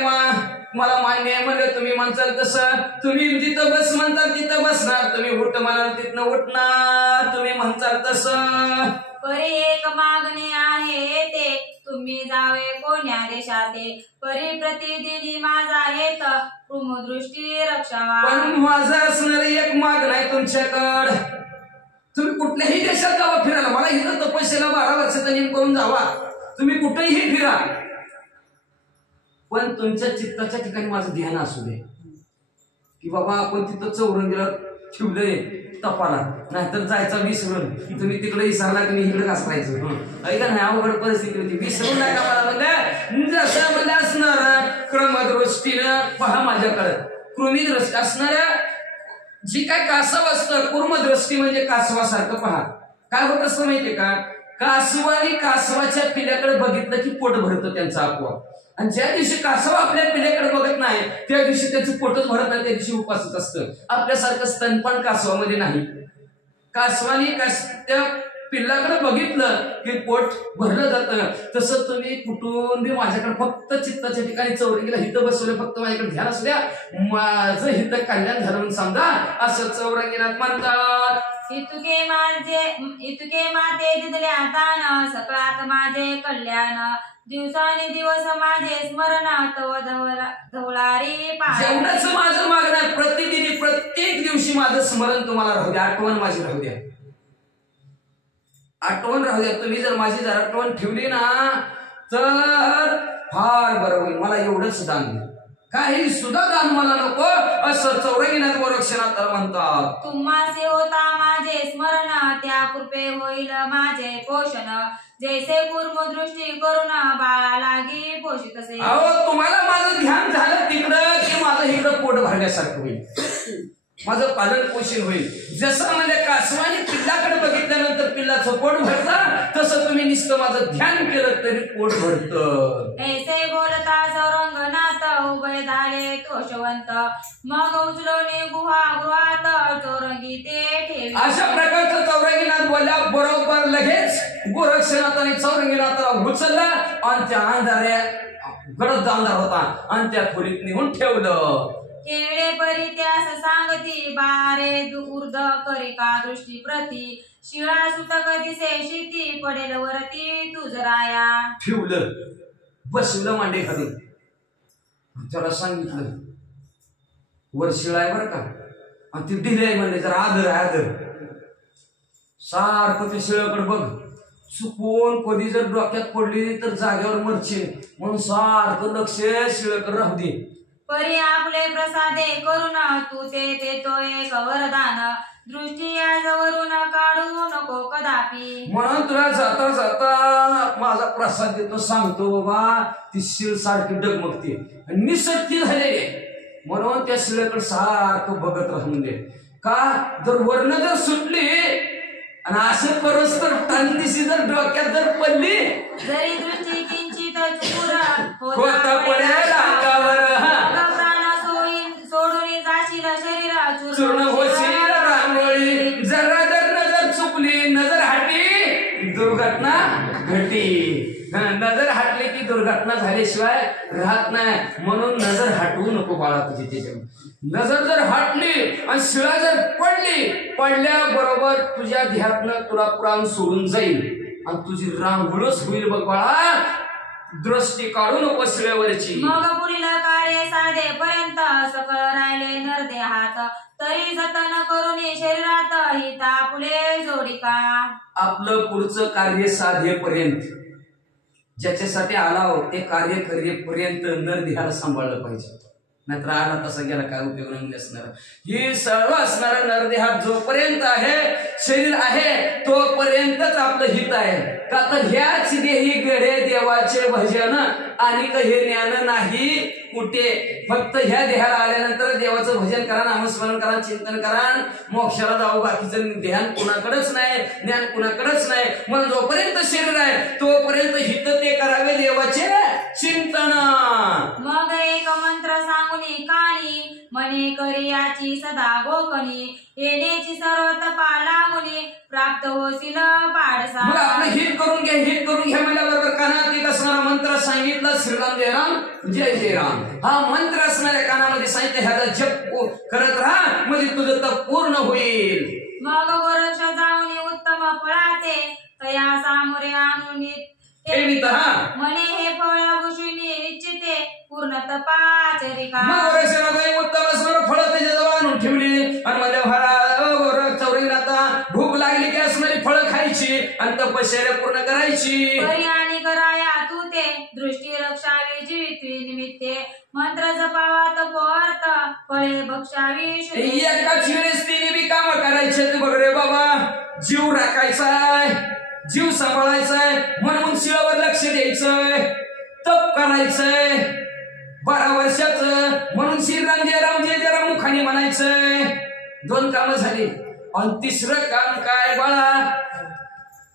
मला मान्य आहे म्हणजे तुम्ही म्हणताल तसं. तुम्ही जिथं बस म्हणताल तिथं बसणार, तुम्ही उठ म्हणाल तिथनं उठणार, तुम्ही म्हणताल तसं. परी एक मागणी आहे ते तुम्ही जावे कोण्या देशाते परी प्रतिदिनी माझा हेत कृमदृष्टी रक्षावा. पण माझं असणारी एक माग नाही तुमच्याकडं. तुम्ही कुठल्याही देशात जावा फिरायला, मला इथं तपस्याला 12 वर्षाचा नियम करून जावा, तुम्ही कुठेही फिरा, पण तुमच्या चित्ताच्या ठिकाणी माझं ध्यान असू दे की बाबा आपण तिथं चौरंगीला ठेवलंय तपाला, नाहीतर जायचा विसरून तुम्ही तिकडे विसरला की मी इकडे घासायचं. ऐका नाही, अवघड परिस्थिती होती. विसरून नका मला म्हणलं, जसं म्हणलं असणार क्रमदृष्टीनं पहा माझ्याकडं. कृमीदृष्टी असणाऱ्या जी काय कासव असतं, कुर्मदृष्टी म्हणजे कासवासारखं पहा. काय होत असतं माहितीये का, कासवाने कासवाच्या पिल्याकडे बघितलं की पोट भरतं त्यांचं आपोआप. आणि ज्या दिवशी कासव आपल्या पिल्याकडे बघत नाही त्या दिवशी त्याचं पोटच भरत नाही, त्या दिवशी उपासच असतं. आपल्यासारखं स्तनपान कासवामध्ये नाही. कासवाने त्या पिल्लाकडे बघितलं की पोट भरलं जातं. तसं तुम्ही कुठून बी माझ्याकडे फक्त चित्ताच्या ठिकाणी चौरंगीला हित बसवलं, फक्त माझ्याकडे ध्यान असू द्या, माझं हित कल्याण झालं म्हणून समजा, असं चौरंगीनाथ म्हणतात. इतके माते दिदल्या तान सकळात माझे कल्याण दिवसाने दिवस माझे स्मरण तव धवलारी पाय. जेवढंच माझं मागणं प्रतिदिनी प्रत्येक दिवशी माझं स्मरण तुम्हाला राहू द्या, आठवण माझी राहू द्या, आठवण राहू द्या. तुम्ही जर माझी जर आठवण ठेवली ना तर फार बरं होईल. मला एवढंच दान द्या, काही सुद्धा दान मला नको, असं चौरंगीनाथ गोरक्षनाथ म्हणतात. तुम्हासे होता माझे स्मरण त्या कृपे होईल माझे पोषण जैसे कुर्मदृष्टी करून बाळा लागी पोषित असे. अहो तुम्हाला माझं ध्यान झालं तिकडं की माझं इकडं पोट भरण्यासारखं होईल, माझं पालन पोषण होईल. जसं म्हणजे कासवाने पिल्लाकडे बघितल्यानंतर पिल्लाचं पोट भरतं, तसं तुम्ही नुसतं माझं ध्यान केलं तरी पोट भरतं. ऐसे बोलता चौरंगनाथ उभय झाले तोषवंत मग उचलवणे गृहात चौरंगी ते ठेवी. अशा प्रकारचं चौरंगीनाथ बोलल्या बरोबर लगेच गोरक्षनाथाने चौरंगीनाथाला उचललं आणि त्या अंधाऱ्या गडद अंधार होता आणि त्या खोलीत निघून ठेवलं. केळे परी त्यास सांगती बारे ऊर्ध करी का दृष्टी प्रती शिळा सुतक दिसे शिती पडेल वरती तुझ राया. ठेवलं, बसवलं मांडे खाली, त्याला सांगितलं वर शिळा आहे बरं का, आणि ती ढिले आहे म्हणले, जरा आदर आहे आदर. सारखं ते शिळाकडे बघ, चुकून कधी जर डोक्यात पडली तर जागेवर मरशील म्हणून सारखं लक्ष शिळाकडे राहू दे. परी आपले प्रसादे करून तू ते देतो एक वरदान दृष्टी याजवरून काढू नको कदापि. म्हणून तुला जाता जाता माझा प्रसाद देतो, सांगतो बाबा ती शिळ सारखी डगमगते निसत्य झालेली, म्हणून त्या शिळेकडे सारखं बघत राहून दे. का जर वर्ण जर सुटली आणि असं करोस तर टांगतीशी जर डोक्यात जर पडली, जरी दृष्टी किंचित चुकुर होता पडेल अंगावर, प्राण सोडून जाशील शरीर चूर्ण होशील रांगोळी. जरा जर नजर चुकली, नजर हटली, दुर्घटना घडली. नजर हटली की दुर्घटना झाल्याशिवाय राहत नाही, म्हणून नजर हटवू नको बाळा तुझी. त्याच्यावर नजर जर हटली आणि शिळा जर पडल्याबरोबर तुझ्या ध्यातनं तुला प्राण सोडून जाईल आणि तुझी रांगोळच होईल बघ बाळा. दृष्टी काढू नको शिळेवरची. मग पुढील कार्य साधेपर्यंत सकळ राहिले नरदेहात तरी जतन करून शरीरात हिता फुले जोडी का. आपलं पुढचं कार्य साधेपर्यंत ज्याच्यासाठी आला हो ते कार्य करेपर्यंत नरदेहाला सांभाळलं पाहिजे, नाहीतर आला तसा गेला काय उपयोग नाही असणार. ही सर्व असणारा नरदेहात जोपर्यंत आहे, शरीर आहे, तोपर्यंतच आपलं हित आहे. का तर ह्याच देही गडे देवाचे भजन आणि हे ज्ञान नाही कुठे. फक्त ह्या देहाला आल्यानंतर देवाचं भजन करा, नामस्मरण करा, चिंतन करा, मोक्षाला जाऊ. बाकीचं ध्यान कुणाकडेच नाही, ज्ञान कुणाकडेच नाही. म्हणून जोपर्यंत शरीर आहे तोपर्यंत हित ते करावे देवाचे चिंतन. मग एक मंत्र सांगून काणी मने करी याची सदा गोकणी येण्याची सर्व तपा लागुनी प्राप्त होशील पाडसा. मग आपलं हित करून घ्या म्हणल्याबरोबर कानात एक असणारा मंत्र सांगितला, श्रीराम जय राम जय जय राम. हा मंत्र असणाऱ्या कानामध्ये सांगितलं, ह्याचा जप करत राहा म्हणजे तुझं तप पूर्ण होईल. मग गोरक्ष जाऊन उत्तम फळाते तया सामोरे आणून ठेवीत हा म्हणे हे फळ भूषिणी निश्चिते पूर्ण तपाचरिका मग गोरक्षनाथाने उत्तम असणारं फळ त्याच्याजवळ आणून ठेवली आणि मध्ये चौरंगनाथा भूक लागली की असणारी फळं खायची आणि तपश्चर्या पूर्ण करायची. परी आणि कराया तू ते दृष्टी रक्षावी जीवितवी निमित्ते मंत्र जपावा तपोअर्थ फळे भक्षावी एकाच वेळेस तिने बी काम करायचे बघ रे बाबा. जीव राखायचाय, जीव सांभाळायचाय, म्हणून शिळावर लक्ष द्यायचंय, तप करायचंय 12 वर्षाचं, म्हणून श्रीराम जय राम जय जय राम मुखाने म्हणायचंय. 2 कामं झाली. आणि 3रं काम काय बाळा,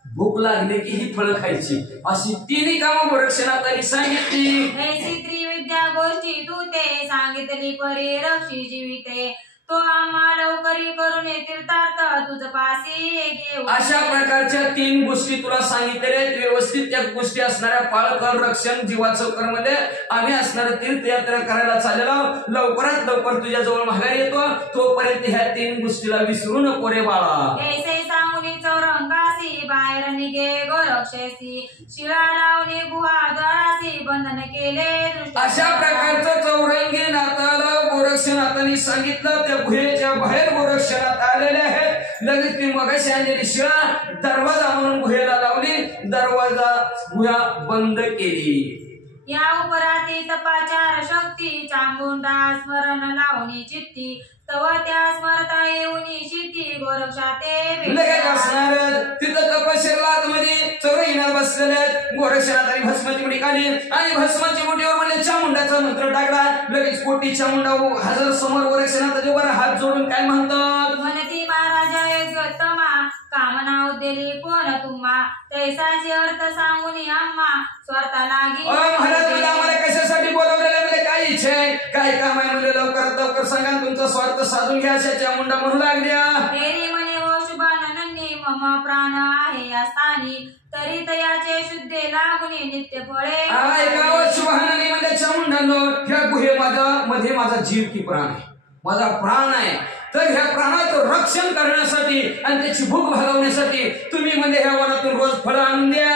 भूक लागली की ही फळं खायची. अशी 3 कामं गोरक्षनाथांनी सांगितली. ऐसी त्रिविद्या गोष्टी तू ते सांगितली परी रक्षी जीविते तो आम्हा लवकरी करून तीर्थार्थ तुझ पासी घेऊ. अशा प्रकारच्या 3 गोष्टी तुला सांगितलेल्या आहेत. व्यवस्थित त्या गोष्टी असणाऱ्या पाळकर रक्षण जीवाचं कर्मले आम्ही असणार तीर्थयात्रा करायला चाललेलो. लवकरात लवकर तुझ्या जवळ माघारी येतो. तोपर्यंत ह्या 3 गोष्टीला विसरू नको रे बाळा. ऐसे सांगुनी चौरंगासी बाहेर निघे गोरक्षेसी शिळा लावणे गुहाद्वारासी बंधन केले दृष्टी. अशा प्रकारचं चौरंगी नाथाला गोरक्षनाथांनी सांगितलं. त्या गुहेच्या बाहेर गोरक्षनाथ आलेले आहेत. लगेच ती मगाशी आणलेली शिळा दरवाजा म्हणून गुहेला लावली. दरवाजा गुहा बंद केली. या उपराती तपाचार शक्ती चामुंडा स्मरण लावणी चित्ती तव त्या स्मरता येऊनी शिती गोरक्षा ते लगेच असणार तिथं तपश्चर्या आतमध्ये चौरंगीनाथ बसलेले आहेत. गोरक्षनाथांनी भस्माची मुठी काढली आणि भस्माची मुठीवर म्हणजे चामुंडाचा मंत्र टाकला. लगेच कोटी चामुंडा हजर समोर गोरक्षनाथाच्या वर हात जोडून काय म्हणतात, म्हणती महाराजा योग्योत्तमा कामना उद्देली कोण तुम्हा तैसाची अर्थ सांगून आम्हा स्वतः लागी. महाराज मला आम्हाला कशासाठी बोलवलेलं म्हणजे काय इच्छा आहे, काय काम आहे म्हणजे लवकरात लवकर सांगा. तुमचा स्वार्थ साधून घ्या. अशा चामुंडा म्हणू लागल्या. फेरी म्हणे ओ शुभानंदी मम प्राण आहे या स्थानी तरी तयाचे शुद्धे लागुनी नित्य फळे. ऐका शुभानंदी म्हणजे चामुंडांनो, ह्या गुहेमध्ये माझा जीव की प्राण आहे, माझा प्राण आहे. तर ह्या प्राणाचं रक्षण करण्यासाठी आणि त्याची भूक भागवण्यासाठी तुम्ही म्हणजे ह्या वनातून रोज फळं आणून द्या.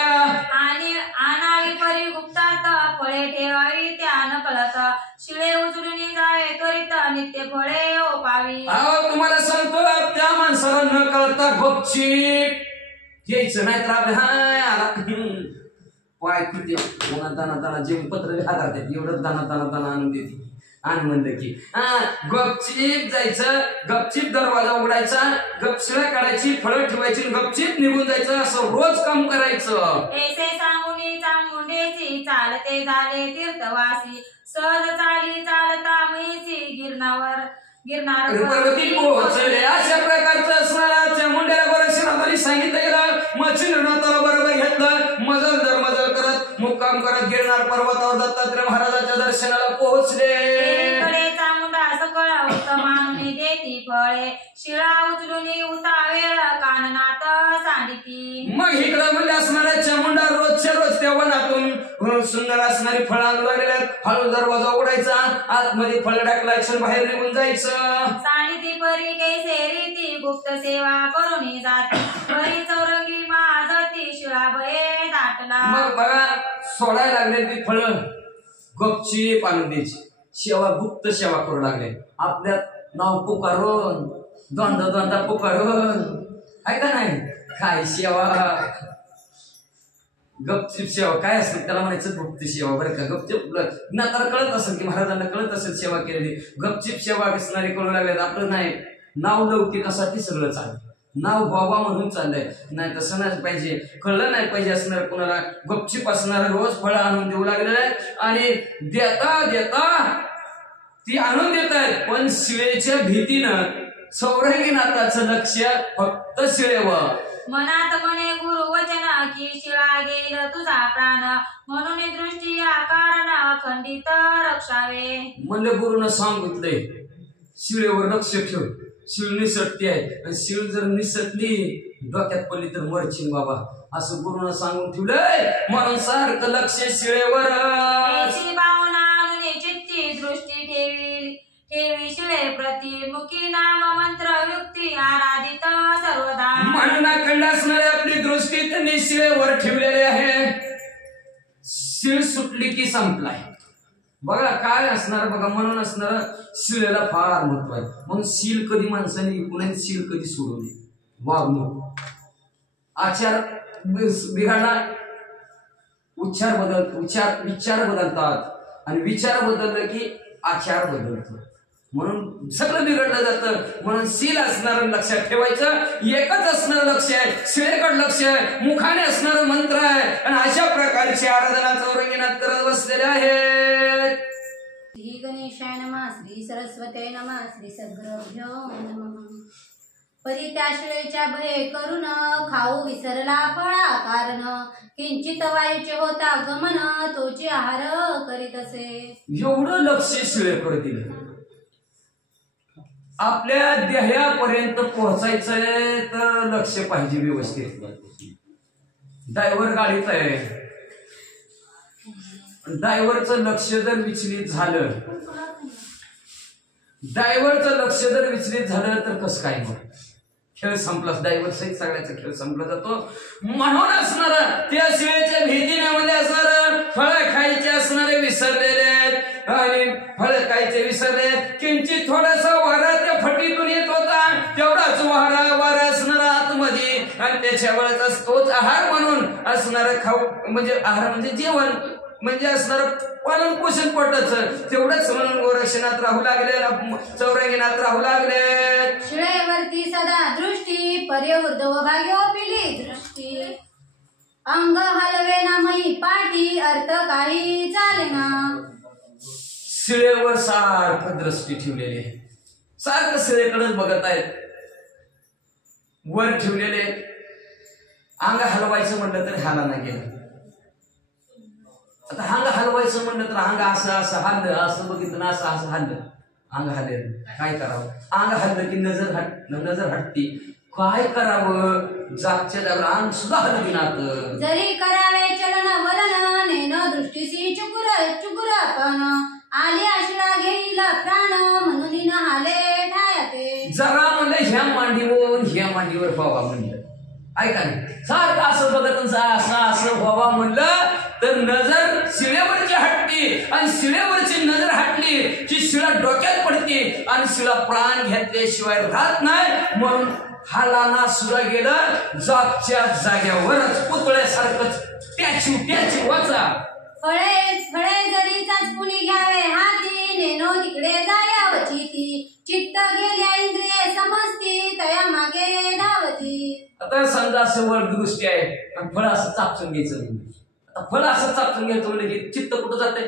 आणि आणावी परी गुप्तार्थ फळे ठेवावी त्या नकळत शिळे उचलून जावे त्वरित नित्य फळे ओपावी. तुम्हाला सांगतो त्या माणसाला न कळता गपचीप यायचं नाही तर आपल्या हाय आला पाय किती दाना जेवण पत्र हातात एवढं दाना आणून देते. आणि म्हणलं की गपचीप जायचं, गपचीप दरवाजा उघडायचा, गपशिळा काढायची, फळं ठेवायची, गपचीप निघून जायचं. असं रोज काम करायचं. ऐसे सांगुनी चामुंडेची चालते झाले तीर्थवासी सहज चाली चालता म्हैसी गिरनार पर्वती पोहोचले. अशा प्रकारचं असणारा चामुंड्याला गोरक्षनाथांनी सांगितलं गेलं. मग चिंद्रनाथाला बरोबर घेतलं. मजल करत मुक्काम करत गिरनार पर्वतावर दत्तात्रय महाराजांच्या दर्शनाला पोहोचले. चामुंडा सकळ उत्तमानुनी देती फळे शिळा उचलून उता वेळ काननाथ सांडिती. मग इकडं म्हणजे असणाऱ्या चामुंडा रोजच्या रोज त्या वनातून सुंदर असणारी फळं आणू लागलेल्या. हळू दरवाजा उघडायचा, आतमध्ये फळं टाकलायचं, बाहेर निघून जायचं. सांडिती परी कैसे रीती गुप्त सेवा करून जाती परी चौरंगी माझती शिळा बळे दाटला. मग बघा सोडायला लागले ती फळं गपचीप आणून द्यायची. सेवा गुप्त सेवा करू लागले. आपल्या नाव पुकारून दोनदा पुकारून आहे का नाही. काय सेवा गपचीप सेवा काय असते त्याला म्हणायचं गुप्त सेवा. बरं का गपचीप नाताला कळत असेल की महाराजांना कळत असेल सेवा केलेली. गपचीप सेवा असणारी करू लागल्यात. आपलं नाही नाव लौकिकासाठी सगळं चाललं, नाव बाबा म्हणून चाललंय. नाही तसं नाही पाहिजे, कळलं नाही पाहिजे असणार कुणाला. गपचीप असणार रोज फळं आणून देऊ लागलेलं आहे. आणि देता ती आणून देत आहेत. पण शिळेच्या भीतीनं चौरंगीनाथाचं लक्ष फक्त शिळेवर. मनात म्हणे गुरु वचन की शिळा घेईल तुझा प्राण म्हणून दृष्टी या कारण अखंडित रक्षावे. म्हणजे गुरुनं सांगितलंय शिळेवर लक्ष ठेव. शिळ निसटती आहे आणि शिळ जर निसटली डोक्यात पडली तर मरशील बाबा असं गुरुनं सांगून ठेवलंय. म्हणून सारखं लक्ष शिळेवर. भावना चित्ती दृष्टी ठेवी शिळे प्रति मुखी नाम मंत्र युक्ती आराधित सर्वदा. मनाखंड असणारी आपली दृष्टी त्यांनी शिळेवर ठेवलेली आहे. सीळ सुटली की संपलाय. बघा काय असणार बघा, म्हणून असणार शिळेला फार महत्व आहे. म्हणून सील कधी माणसाने ऐकून सील कधी सोडू नये. वागणूक आचार बिघडला, विचार बदलतात आणि विचार बदललं की आचार बदलतो. म्हणून सगळं बिघडलं जातं. म्हणून सील असणारं लक्षात ठेवायचं. एकच असणारं लक्ष आहे, शिळेकड लक्ष आहे, मुखाने असणारं मंत्र आहे. आणि अशा प्रकारची आराधना चौरंगीनाथ करत बसलेले आहेत. श्री गणेशाय नमः, श्री सरस्वते नमः, श्री सद्गुरुभ्यो नमः. परी त्या शिळेच्या भये करून खाऊ विसरला फळा कारण किंचित वायूचे होता गमन तोची आहार करीत असे. एवढं लक्ष शिळेकडे दिलं. आपल्या ध्येयापर्यंत पोहोचायचंय तर लक्ष पाहिजे व्यवस्थित. ड्रायव्हर गाडीत आहे, ड्रायव्हरचं लक्ष जर विचलित झालं, ड्रायव्हरचं लक्ष जर विचलित झालं तर कसं काय मग खेळ संपला. ड्रायव्हर सहित सगळ्याचा खेळ संपला जातो. म्हणून असणार त्या शिळेच्या भेदिन्यामध्ये असणार फळ खायचे असणारे विसरलेले आणि फळ खायचे विसरले. किंचित थोडासा वारा त्या फटीतून येत होता, तेवढाच वारा असणार आतमध्ये आणि त्याच्यावरच तोच आहार म्हणून असणार खाऊ म्हणजे आहार म्हणजे जेवण म्हणजे असणार पालन पोषण पोटाचं तेवढंच म्हणून गोरक्षनाथ राहू लागले, चौरंगीनाथ राहू लागले. शिळेवरती सदा दृष्टी पर्य उर्ध्व भाग्यो पिली दृष्टी अंग हलवे ना मई पाठी अर्थ काही चालेना. शिळेवर सारखं दृष्टी ठेवलेली, सारखं शिळेकडेच बघत आहेत. वर ठेवलेले अंग हलवायचं म्हटलं तर हाला नाही गेलं. आता अंग हलवायचं म्हणलं तर अंग असं असं हल्लं, असं बघितलं असं असं हल्लं, अंग हलेल. काय करावं? अंग हल्लं की नजर हटती. काय करावं? जागच्या जागेवर अंग सुद्धा हलती नात. जरी करावे चलन वलन नेन दृष्टीसी चुकुर पण आले आशिला घेईल प्राण म्हणून हाले ठायते. जरा म्हणजे ह्या मांडीवर व्हावा म्हणलं, ऐका नाही सारखं असं बघत असं व्हावा म्हणलं तर नजर शिळेवरची हटली आणि शिळेवरची नजर हटली की शिळा डोक्यात पडते आणि शिळा प्राण घेतल्याशिवाय राहत नाही. म्हणून हालाना सुद्धा गेलं जागच्या जाग्यावरच पुतळ्यासारखंच टॅची वाचा. फळे जरी चाचपुनी घ्यावे हाती नेनो तिकडे जायावची ती चित्त गेल्या इंद्रिये समजती तया मागे धावती. आता समजा असं वर दृष्टी आहे आणि फळ असं चापसून घ्यायचं. आता फळ असं चापसून घ्यायचं म्हणजे की चित्त कुठं जाते?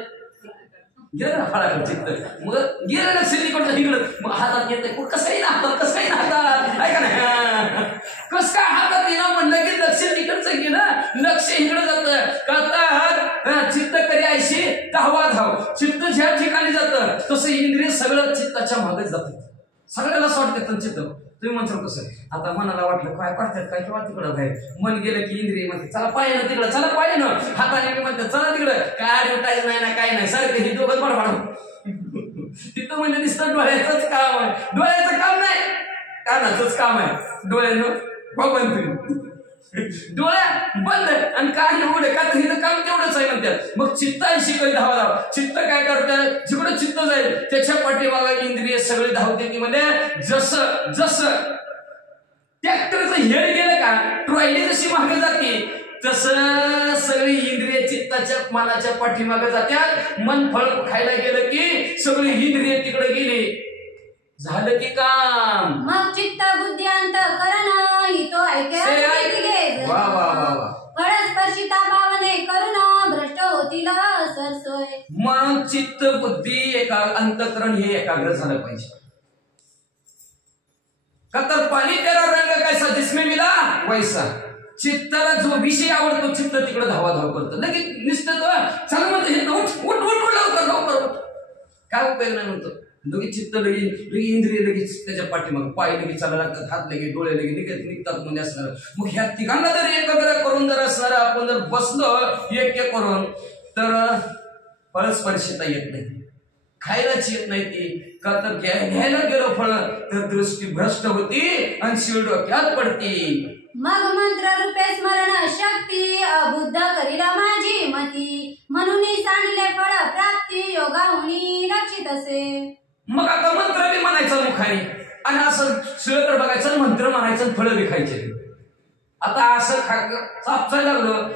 गेलं ना फळाकडे चित्त. मग गेलं ना सिद्धीकडचं तिकडं मग हातात येते कसंही ना हातात कसंही ना हातात ऐका ना कस काय हातात येणं म्हणलं की लक्ष तिकडचं गेलं, लक्ष इकडं जातं. का चित्त कधी ऐशी धावा धाव. चित्त ज्या ठिकाणी जातं तसं इंद्रिय सगळं चित्ताच्या मागे जातं. सगळ्याला वाटतं चित्त. तुम्ही म्हणतो कसं आता मनाला वाटलं काय पडतात काय किंवा तिकडं बाहेर मन गेलं की इंद्रिय म्हणते चला पाहिजे ना तिकडं, चला पाहिजे ना हाताने म्हणतात चला तिकडं. काय ऍडव्हर्टाईज नाही ना काय नाही सारखं ही दोघं बडबड. तिथं म्हणजे नुसतं डोळ्याचंच काम आहे, डोळ्याचं काम नाही कानाचंच काम आहे. डोळ्यानं बंद डोळ्या बंद आणि कान उघडे का तर काम तेवढंच आहे म्हणतात. मग चित्ताशी काही धावा धाव. चित्त काय करतं? जिकडं चित्त जाईल त्याच्या पाठीमागे इंद्रिय सगळे धावते. ती म्हणजे जसं ट्रॅक्टरचं हेड गेलं का ट्रॉली जशी मागे जाते तसं सगळी इंद्रिय चित्ताच्या मनाच्या पाठीमागे जात्यात. मन फळ खायला गेलं की सगळी इंद्रिय तिकडे गेली, झालं की काम. मग चित्त बुद्धी अंतःकरण ही तो ऐके वा वा वा वा. फळस्पर्शिता भावने करून भ्रष्ट होतील सरसोय. म्हणून चित्त बुद्धी अंतःकरण हे एकाग्र झालं पाहिजे. का तर पाणी तेरा रंग कैसा जिसमें मिला वैसा. चित्ताला जो विषय आवडतो चित्त तिकडे धावाधाव करतं. लगेच निसतं चला म्हणतो हे उठ लवकर काय उपयोग नाही म्हणतो. लगेच चित्त लगेच इंद्रिय लगेच त्याच्या पाठीमाग पाय लगेच चालायला लागतात, हात लगेच डोळे लगेच निघतात म्हणजे असणार. मग ह्या तिघांना जर एकाग्र करून जर असणार आपण जर बसलो एक करून तर फळस्पर्शिता येत नाही, खायलाच येत नाही. ती का तर घ्यायला गेलो फळ तर दृष्टी भ्रष्ट होती आणि शिळ डोक्यात पडती. मग मंत्र रूपे स्मरण शक्ती अबुद्ध करीला माझी मती म्हणून सांडले फळ प्राप्ती योगाहुनी लक्षित असे. मग आता मंत्र बी म्हणायचा मुखाने आणि असं शिळकर बघायचं मंत्र म्हणायचं फळं बी खायचे. आता असं चापसायला लागलं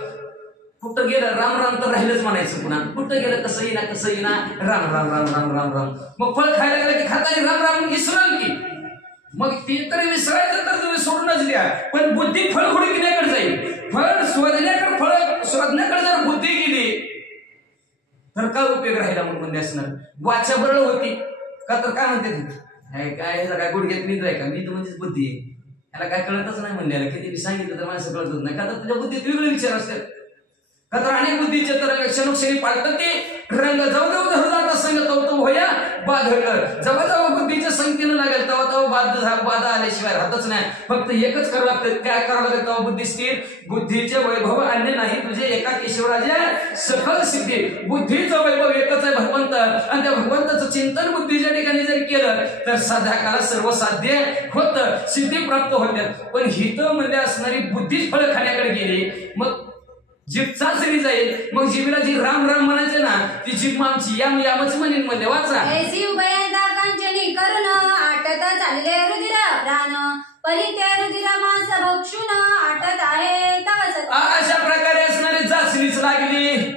कुठं गेलं राम राम तर राहिलंच म्हणायचं पुन्हा. कुठं गेलं कसं येईना कसं येईना राम राम राम राम राम राम. मग फळ खायला गेलं की खाताना राम राम विसरल की. मग ती तरी विसरायचं तर तुम्ही सोडूनच द्या. पण बुद्धी फळ हुडकण्याकडे जाईल. फळ शोधण्याकडे फळ शोधण्याकडे जर बुद्धी गेली तर काय उपयोग राहिला मग म्हणजे असणार. वाचा बरळ होती का तर काय म्हणते काय ह्याला काय गुडघ्यात निद्र आहे का. मी तर म्हणजेच बुद्धी आहे ह्याला काय कळतच नाही म्हणल्याला. किती सांगितलं तर माणसं कळतच नाही का तर तुझ्या बुद्धीत वेगळे विचार असतात. का तर अनेक बुद्धीचे तर क्षणोक्षणी पाळतात ते रंग जाऊ जाऊ धरुदाता संग तो होया बाद घडलं. जेव्हा जेव्हा बुद्धीच्या संख्येनं लागेल तेव्हा तेव्हा बाधा आल्याशिवाय राहतच नाही. फक्त एकच करावं लागतं. काय करावं लागेल तेव्हा बुद्धी स्थिर. बुद्धीचे वैभव अन्य नाही तुझे एका केशवराजे सफल सिद्धी. बुद्धीचं वैभव एकच आहे भगवंत आणि त्या भगवंताचं चिंतन बुद्धीच्या ठिकाणी जर केलं तर सध्या काळात सर्व साध्य होतं सिद्धी प्राप्त होत्यात. पण हित म्हणजे असणारी बुद्धीच फळ खाण्याकडे गेली. मग जीभ चाचणी जाईल. मग जीभीला जी राम राम म्हणायचे ना ती जीभ आमची याम यामच म्हणेन म्हणले. वाचा ऐसी उभयता कांचनी करुण आटत चालले रुधिर प्राण परित्या रुधिर मांस भक्षुन आटत आहे तव सत्य. अशा प्रकारे असणारी चाचणीच लागली.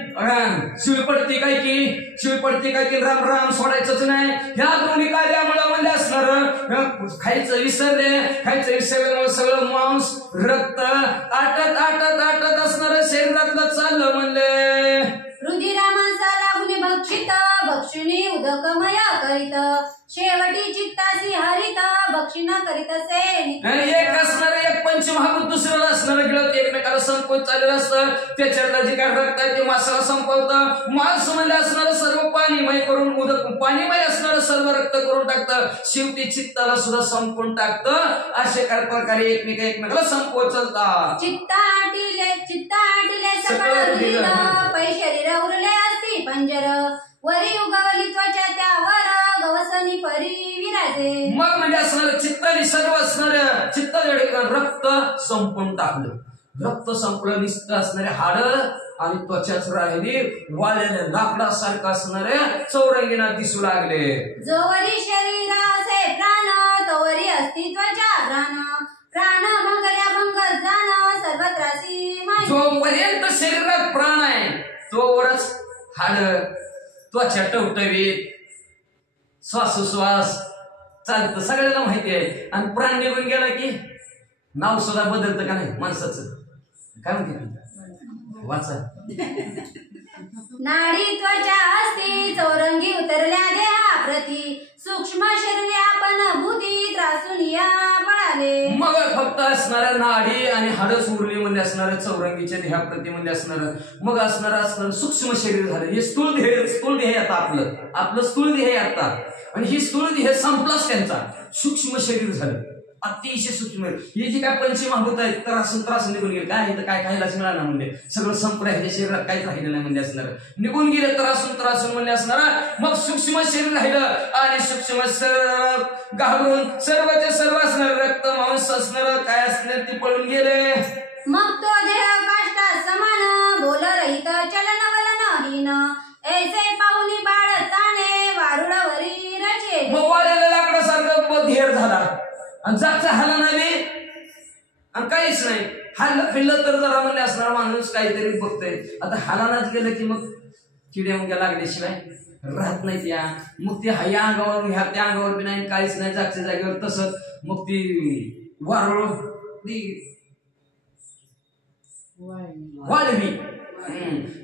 शिव पडती काय की राम राम सोडायचंच नाही. ह्या दोन्ही कार्यामुळे म्हणजे असणार खायचं विसरल्यामुळे सगळं मांस रक्त आटत आटत आटत असणार शरीरातलं चाललं म्हणले. रुधिरा मांसा लागुनी भक्षित भक्षुनी उदकमय करीत शेवटी चित्तासी हरित भक्षिण करीत असे. एक असणार एक पंचमहाभूत दुसऱ्याला असणार गिळत एकमेकाला संपवत चाललेलं असतं. त्याच्यातलं जे काय रक्त आहे ते मासाला संपवतं. मांस म्हणजे असणार सर्व पाणीमय करून उदक पाणीमय असणार सर्व रक्त करून टाकतं. शेवटी चित्ताला सुद्धा संपवून टाकतं. अशा प्रकारे एकमेकाला संपवत चालतात. चित्ता आटिले सकळ रुधिर पै शरीर उरले असती पंजर वरी उगवली त्वचा त्यावर गवसनी परी विराजे. मग म्हणजे असणार चित्ताने सर्व असणार चित्ताच्या रक्त संपून टाकलं. रक्त संपलं निस्त असणारे हाड आणि त्वचाच राहिली वाळलेल्या लाकडासारखं असणारे चौरंगीना दिसू लागले. जोवरी शरीर असे प्राण तोवरी अस्तित्वाच्या प्राण प्राण भंगल्या भंग जाण सर्वत्रासी माई. जोपर्यंत शरीरात प्राण आहे तोवरच हाड त्वचा टवटवीत श्वासोश्वास चालतं सगळ्याला माहिती आहे. आणि प्राण निघून गेला की नाव सुद्धा बदलतं का नाही माणसाचं. काय म्हणते वाचा नाडी त्वचा असती चौरंगी उतरल्या देहा प्रती सूक्ष्म शरीर आपण भूती त्रासून या बळाले. मग फक्त असणाऱ्या नाडी आणि हाडच उरली म्हणजे असणाऱ्या चौरंगीच्या देहाप्रती म्हणजे असणार मग असणारं सूक्ष्म शरीर झालं. हे स्थूल देह आता आपलं स्थूल देह आता आणि ही स्थूल देह संपलाच त्यांचा. सूक्ष्म शरीर झालं अतिशय सूक्ष्म. हे जे काय पंचमहाभूत आहेत त्रास निघून गेले. काय तर काय खायलाच मिळालं म्हणजे सगळं संपलं ह्याच्या शरीरात काहीच राहिलं नाही म्हणजे असणार. निघून गेले त्रासून म्हणजे असणार. मग सूक्ष्म शरीर राहिलं आणि सूक्ष्म घाबरून सर्वचे सर्व असणार रक्त मांस असणार काय असणार ते पळून गेले. मग तो देह काष्टा समान बोल रहित चलन वलन हीन ऐसे पाहुनी बाळ ताणे वारुळावरी रचे. मग वाळलेल्या लाकडासारखं धेर झाला आणि जागचा हाला नाही आणि काहीच नाही. हाललं फिरलं तर जरा म्हणजे असणार माणूस काहीतरी बघतोय. आता हालानाच गेलं की मग चिड्या मुंग्या लागल्याशिवाय राहत नाही त्या. मग ती या अंगावर ह्या त्या अंगावर बी नाही काहीच नाही जागच्या जागेवर तसंच. मग ती वारुळ वाळवी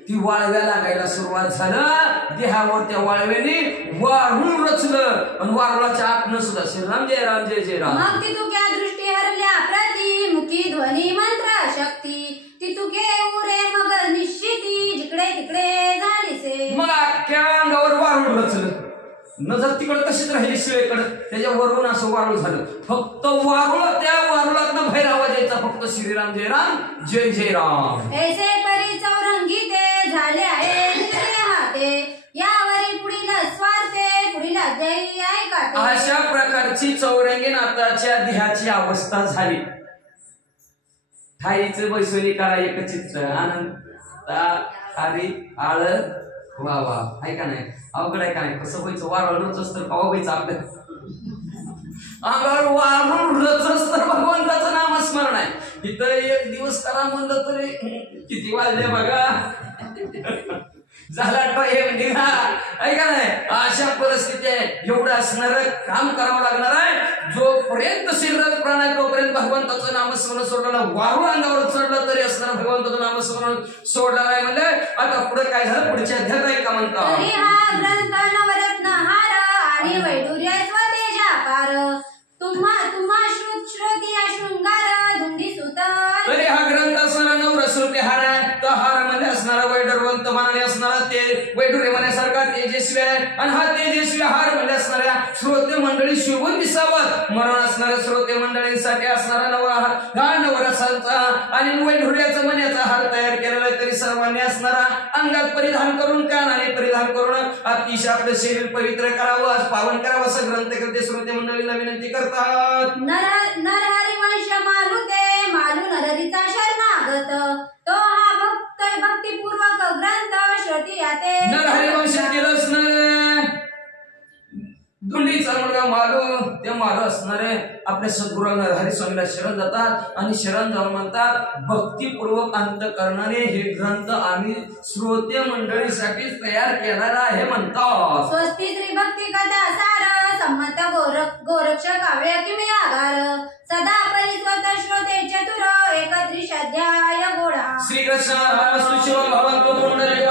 ती वाळव्या लागायला सुरुवात झालं. देहावर त्या वाळव्याने वारुळ रचलं आणि वारुळाच्या आतनं सुद्धा श्रीराम जय राम जय जय राम. मग तितुक्या दृष्टी हरल्या प्रति मुखी ध्वनी मंत्र शक्ती तितुके उरे मग निश्चिती जिकडे तिकडे झालीसे. मग अख्ख्या अंगावर वारुळ रचलं. नजर तिकडं तशीच राहिली शिवेकडं त्याच्यावरून असं वारुळ झालं. फक्त वारुळ त्या वारुळातनं बाहेर आवाज यायचा फक्त श्रीराम जय राम जय जय राम. ऐसे परी चौरंगी ते झाले आहे निकडे हाते यावरी पुढील स्वार्थे पुढील अध्यायी ऐकाटे. अशा प्रकारची चौरंगी नाताच्या देहाची अवस्था झाली. ठाईचं बैसोली करा एकचित्त आनंद अरे आळ वा वा आहे का नाही अवघड आहे काय कसं व्हायचं वारं रचस तर कवा व्हायचं आपल्या अंगावर वारून रचस तर भगवंताचं नामस्मरण आहे इथं एक दिवस करा म्हणलं तरी किती वाजले बघा झाला हे निघा ऐका नाही अशा परिस्थिती आहे एवढं असणार काम करावं लागणार आहे जोपर्यंत शरीरात प्राण आहे तोपर्यंत भगवंताचं नामस्मरण सोडलं वारू अंगावर चढलं तरी असणार भगवंताचं नामस्मरण सोडलं नाही म्हणजे आता पुढे काय झालं पुढच्या अध्यायात आहे का म्हणतात तरी हा ग्रंथ नवरत्नहार आणि वैडूर्य स्वतेजा पार तुम्हा श्रुती शृंगार धुंडी सुत तरी हा ग्रंथ असणारा नवरश्रुती हार आहे तर हार मध्ये असणारा वैडूर्यवंत मानाने असणारा ते वैडूर्य म्हणण्यासारखा तेजस्वी आहे आणि हा तेजस्वी हार मध्ये असणाऱ्या श्रोते मंडळी शोभून दिसावं म्हणून असणाऱ्या श्रोते मंडळींसाठी असणारा हा नवरसांचा आणि वैडूर्याचा मण्याचा हार तयार केलेला आहे तरी सर्वांनी असणारा अंगात परिधान करून कानाने परिधान करून अतिशय आपलं शरीर पवित्र करावं पावन करावं असं ग्रंथकर्ते श्रोते मंडळीला विनंती करतात नरहरी वंश मालुते मालू नरहरीचा शरणागत तो हा भक्तिपूर्वक ग्रंथ श्रुती याते नरहरी वंशातील असणारे धुंडीचा मुलगा मालू ते मालू असणारे आपल्या सद्गुरू नरहरी स्वामीला शरण जातात आणि शरण जाऊन म्हणतात भक्तिपूर्वक अंतःकरणाने हे ग्रंथ आम्ही श्रोते मंडळीसाठी तयार केलेला आहे म्हणतात स्वस्ती श्री भक्ती कथा सार संमत गोरक्ष काव्य किमी आगार सदा परिस्वत श्रोते चतुर एकत्रिश अध्याय गोडा श्रीकृष्ण रामस्तु शिव भगवंतो पुंडरीकाय